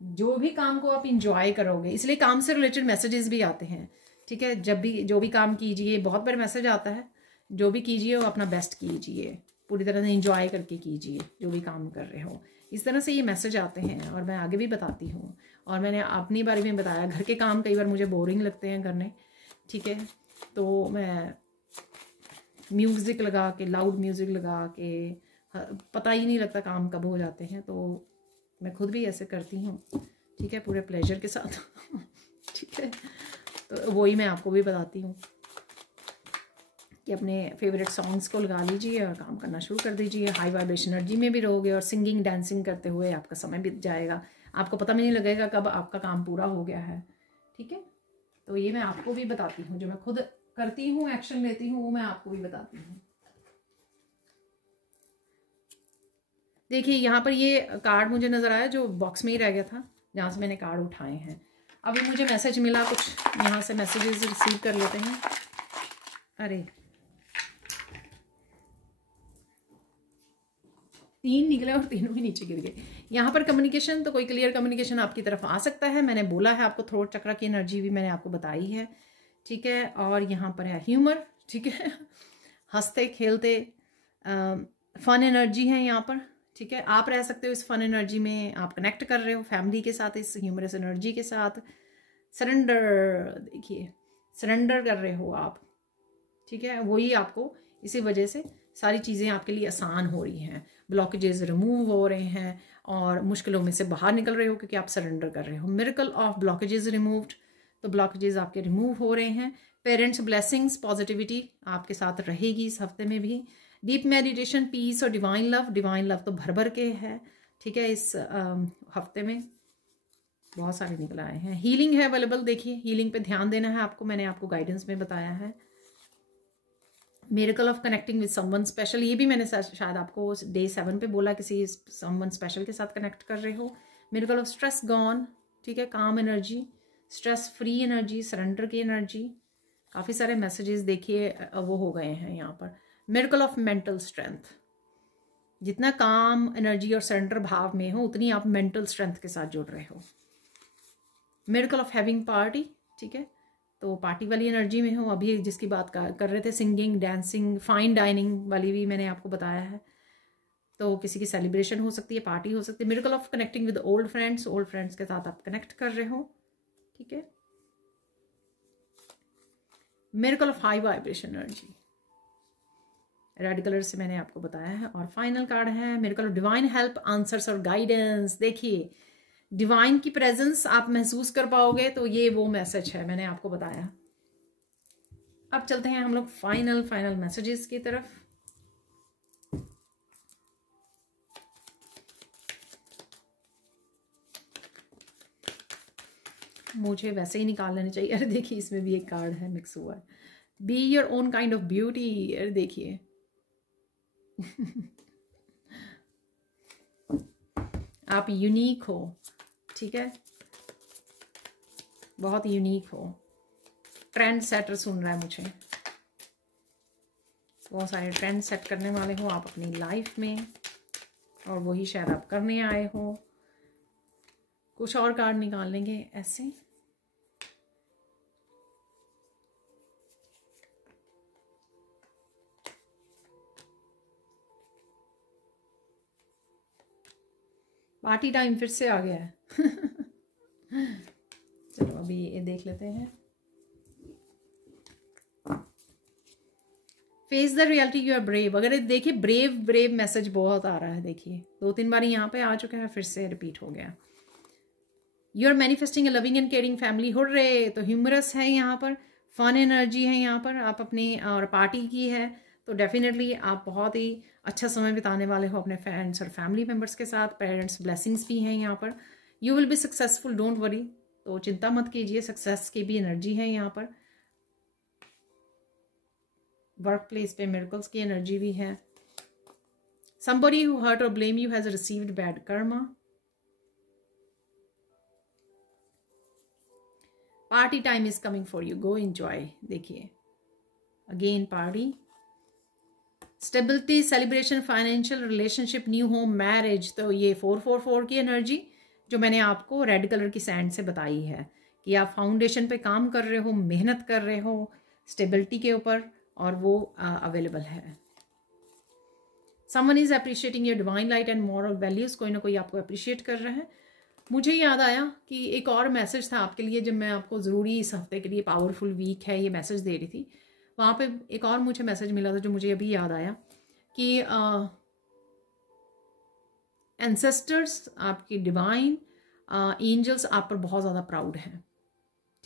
जो भी काम को आप इंजॉय करोगे, इसलिए काम से रिलेटेड मैसेजेस भी आते हैं, ठीक है। जब भी जो भी काम कीजिए, बहुत बार मैसेज आता है, जो भी कीजिए वो अपना बेस्ट कीजिए, पूरी तरह से इंजॉय करके कीजिए जो भी काम कर रहे हो। इस तरह से ये मैसेज आते हैं और मैं आगे भी बताती हूँ। और मैंने अपनी बारे में बताया, घर के काम कई बार मुझे बोरिंग लगते हैं करने, ठीक है, तो मैं म्यूज़िक लगा के, लाउड म्यूज़िक लगा के, पता ही नहीं लगता काम कब हो जाते हैं। तो मैं खुद भी ऐसे करती हूँ, ठीक है, पूरे प्लेजर के साथ, ठीक है। तो वही मैं आपको भी बताती हूँ कि अपने फेवरेट सॉन्ग्स को लगा लीजिए और काम करना शुरू कर दीजिए। हाई वाइब्रेशन एनर्जी में भी रहोगे और सिंगिंग डांसिंग करते हुए आपका समय बीत जाएगा, आपको पता भी नहीं लगेगा कब आपका काम पूरा हो गया है, ठीक है। तो ये मैं आपको भी बताती हूँ, जो मैं खुद करती हूँ, एक्शन लेती हूँ, वो मैं आपको भी बताती हूँ। देखिए यहाँ पर ये कार्ड मुझे नज़र आया जो बॉक्स में ही रह गया था, जहाँ से मैंने कार्ड उठाए हैं। अभी मुझे मैसेज मिला कुछ, यहाँ से मैसेजेस रिसीव कर लेते हैं। अरे 3 निकले और तीनों ही नीचे गिर गए। यहाँ पर कम्युनिकेशन, तो कोई क्लियर कम्युनिकेशन आपकी तरफ आ सकता है। मैंने बोला है आपको, थ्रोट चक्र की एनर्जी भी मैंने आपको बताई है, ठीक है। और यहाँ पर है ह्यूमर, ठीक है, हंसते खेलते फन एनर्जी है यहाँ पर, ठीक है। आप रह सकते हो इस फन एनर्जी में, आप कनेक्ट कर रहे हो फैमिली के साथ इस ह्यूमरस एनर्जी के साथ। सरेंडर, देखिए सरेंडर कर रहे हो आप, ठीक है। वही आपको इसी वजह से सारी चीज़ें आपके लिए आसान हो रही हैं, ब्लॉकेजेस रिमूव हो रहे हैं और मुश्किलों में से बाहर निकल रहे हो क्योंकि आप सरेंडर कर रहे हो। मिरेकल ऑफ ब्लॉकेजेस रिमूव्ड, तो ब्लॉकेजेस आपके रिमूव हो रहे हैं। पेरेंट्स ब्लेसिंग्स, पॉजिटिविटी आपके साथ रहेगी इस हफ्ते में भी। डीप मेडिटेशन, पीस और डिवाइन लव, डिवाइन लव तो भर भर के है, ठीक है। इस हफ्ते में बहुत सारे निकल आए हैं। हीलिंग है अवेलेबल, देखिए हीलिंग पे ध्यान देना है आपको, मैंने आपको गाइडेंस में बताया है। Miracle of connecting with someone special, ये भी मैंने शायद आपको डे 7 पे बोला, किसी समवन स्पेशल के साथ कनेक्ट कर रहे हो। मिरेकल ऑफ स्ट्रेस गॉन, ठीक है, काम energy, stress free energy, surrender की एनर्जी। काफ़ी सारे मैसेजेस देखिए वो हो गए हैं यहाँ पर। मिरेकल ऑफ मेंटल स्ट्रेंथ, जितना काम एनर्जी और सरेंडर भाव में हो उतनी आप मेंटल स्ट्रेंथ के साथ जुड़ रहे हो। मिरेकल ऑफ हैविंग पार्टी, ठीक है, तो पार्टी वाली एनर्जी में हो। अभी जिसकी बात कर रहे थे, सिंगिंग, डांसिंग, फाइन डाइनिंग वाली भी मैंने आपको बताया है। तो किसी की सेलिब्रेशन हो सकती है, पार्टी हो सकती है। Miracle of connecting with old friends, old friends के साथ आप कनेक्ट कर रहे हो, ठीक है। Miracle of high vibration energy, red colour से मैंने आपको बताया है। और फाइनल कार्ड है miracle of divine help, answers और गाइडेंस। देखिए डिवाइन की प्रेजेंस आप महसूस कर पाओगे, तो ये वो मैसेज है मैंने आपको बताया। अब चलते हैं हम लोग फाइनल मैसेजेस की तरफ। मुझे वैसे ही निकाल लेने चाहिए। अरे देखिए इसमें भी एक कार्ड है मिक्स हुआ है। Be your own kind of beauty, अरे देखिए आप यूनिक हो, ठीक है, बहुत यूनिक हो। ट्रेंड सेटर सुन रहा है मुझे, बहुत सारे ट्रेंड सेट करने वाले हो आप अपनी लाइफ में, और वही शायद आप करने आए हो। कुछ और कार्ड निकाल लेंगे ऐसे। पार्टी टाइम फिर से आ गया है चलो अभी ये देख लेते हैं। Face the reality, you are brave. अगर देखिए ब्रेव मैसेज बहुत आ रहा है, देखिए 2-3 बार यहाँ पे आ चुका है, फिर से रिपीट हो गया। You are manifesting a loving and caring family, hurray. तो ह्यूमरस है यहाँ पर, फन एनर्जी है यहाँ पर, आप अपनी और पार्टी की है, तो डेफिनेटली आप बहुत ही अच्छा समय बिताने वाले हो अपने फ्रेंड्स और फैमिली मेम्बर्स के साथ। पेरेंट्स ब्लेसिंग्स भी हैं यहाँ पर। You will be successful, don't worry, तो चिंता मत कीजिए, सक्सेस की भी एनर्जी है यहाँ पर। वर्क प्लेस पे मिरेकल्स की एनर्जी भी है। somebody who hurt or blame you has received bad karma। Party time is coming for you, go enjoy. देखिए again party, stability, celebration, financial, relationship, new home, marriage. तो ये 444 की energy जो मैंने आपको रेड कलर की सैंड से बताई है कि आप फाउंडेशन पे काम कर रहे हो, मेहनत कर रहे हो स्टेबिलिटी के ऊपर, और वो अवेलेबल है। Someone is appreciating your divine light and moral values, कोई ना कोई आपको अप्रिशिएट कर रहा है। मुझे याद आया कि एक और मैसेज था आपके लिए जब मैं आपको ज़रूरी इस हफ्ते के लिए पावरफुल वीक है ये मैसेज दे रही थी, वहाँ पे एक और मुझे मैसेज मिला था जो मुझे अभी याद आया कि एंसेस्टर्स, आपकी डिवाइन एंजल्स आप पर बहुत ज़्यादा प्राउड हैं,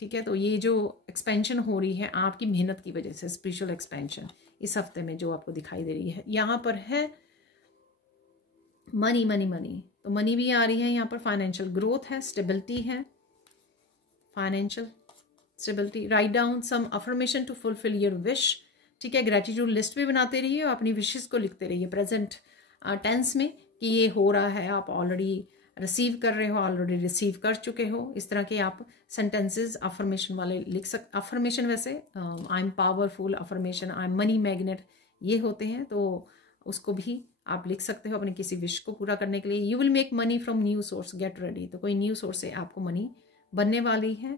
ठीक है। तो ये जो एक्सपेंशन हो रही है आपकी मेहनत की वजह से, स्पिरिचुअल एक्सपेंशन इस हफ्ते में जो आपको दिखाई दे रही है, यहाँ पर है मनी मनी मनी, तो मनी भी आ रही है यहाँ पर। फाइनेंशियल ग्रोथ है, स्टेबिलिटी है, financial stability. Write down some affirmation to fulfil your wish, ठीक है। ग्रेटिट्यूड लिस्ट भी बनाते रहिए और अपनी विशेस को लिखते रहिए। प्रेजेंट टेंस में कि ये हो रहा है, आप ऑलरेडी रिसीव कर रहे हो, ऑलरेडी रिसीव कर चुके हो। इस तरह के आप सेंटेंसेस अफर्मेशन वाले लिख सकते। अफर्मेशन वैसे I am powerful, affirmation I am money magnet, ये होते हैं, तो उसको भी आप लिख सकते हो अपने किसी विश को पूरा करने के लिए। You will make money from new source, get ready, तो कोई न्यू सोर्स से आपको मनी बनने वाली है,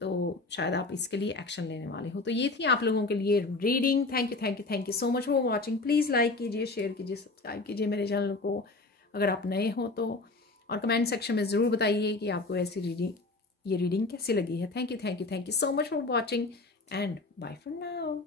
तो शायद आप इसके लिए एक्शन लेने वाले हो। तो ये थी आप लोगों के लिए reading. Thank you thank you thank you so much for watching. Please like कीजिए, शेयर कीजिए, सब्सक्राइब कीजिए मेरे चैनल को अगर आप नए हो तो, और कमेंट सेक्शन में ज़रूर बताइए कि आपको ऐसी रीडिंग कैसी लगी है। Thank you so much for watching and bye for now.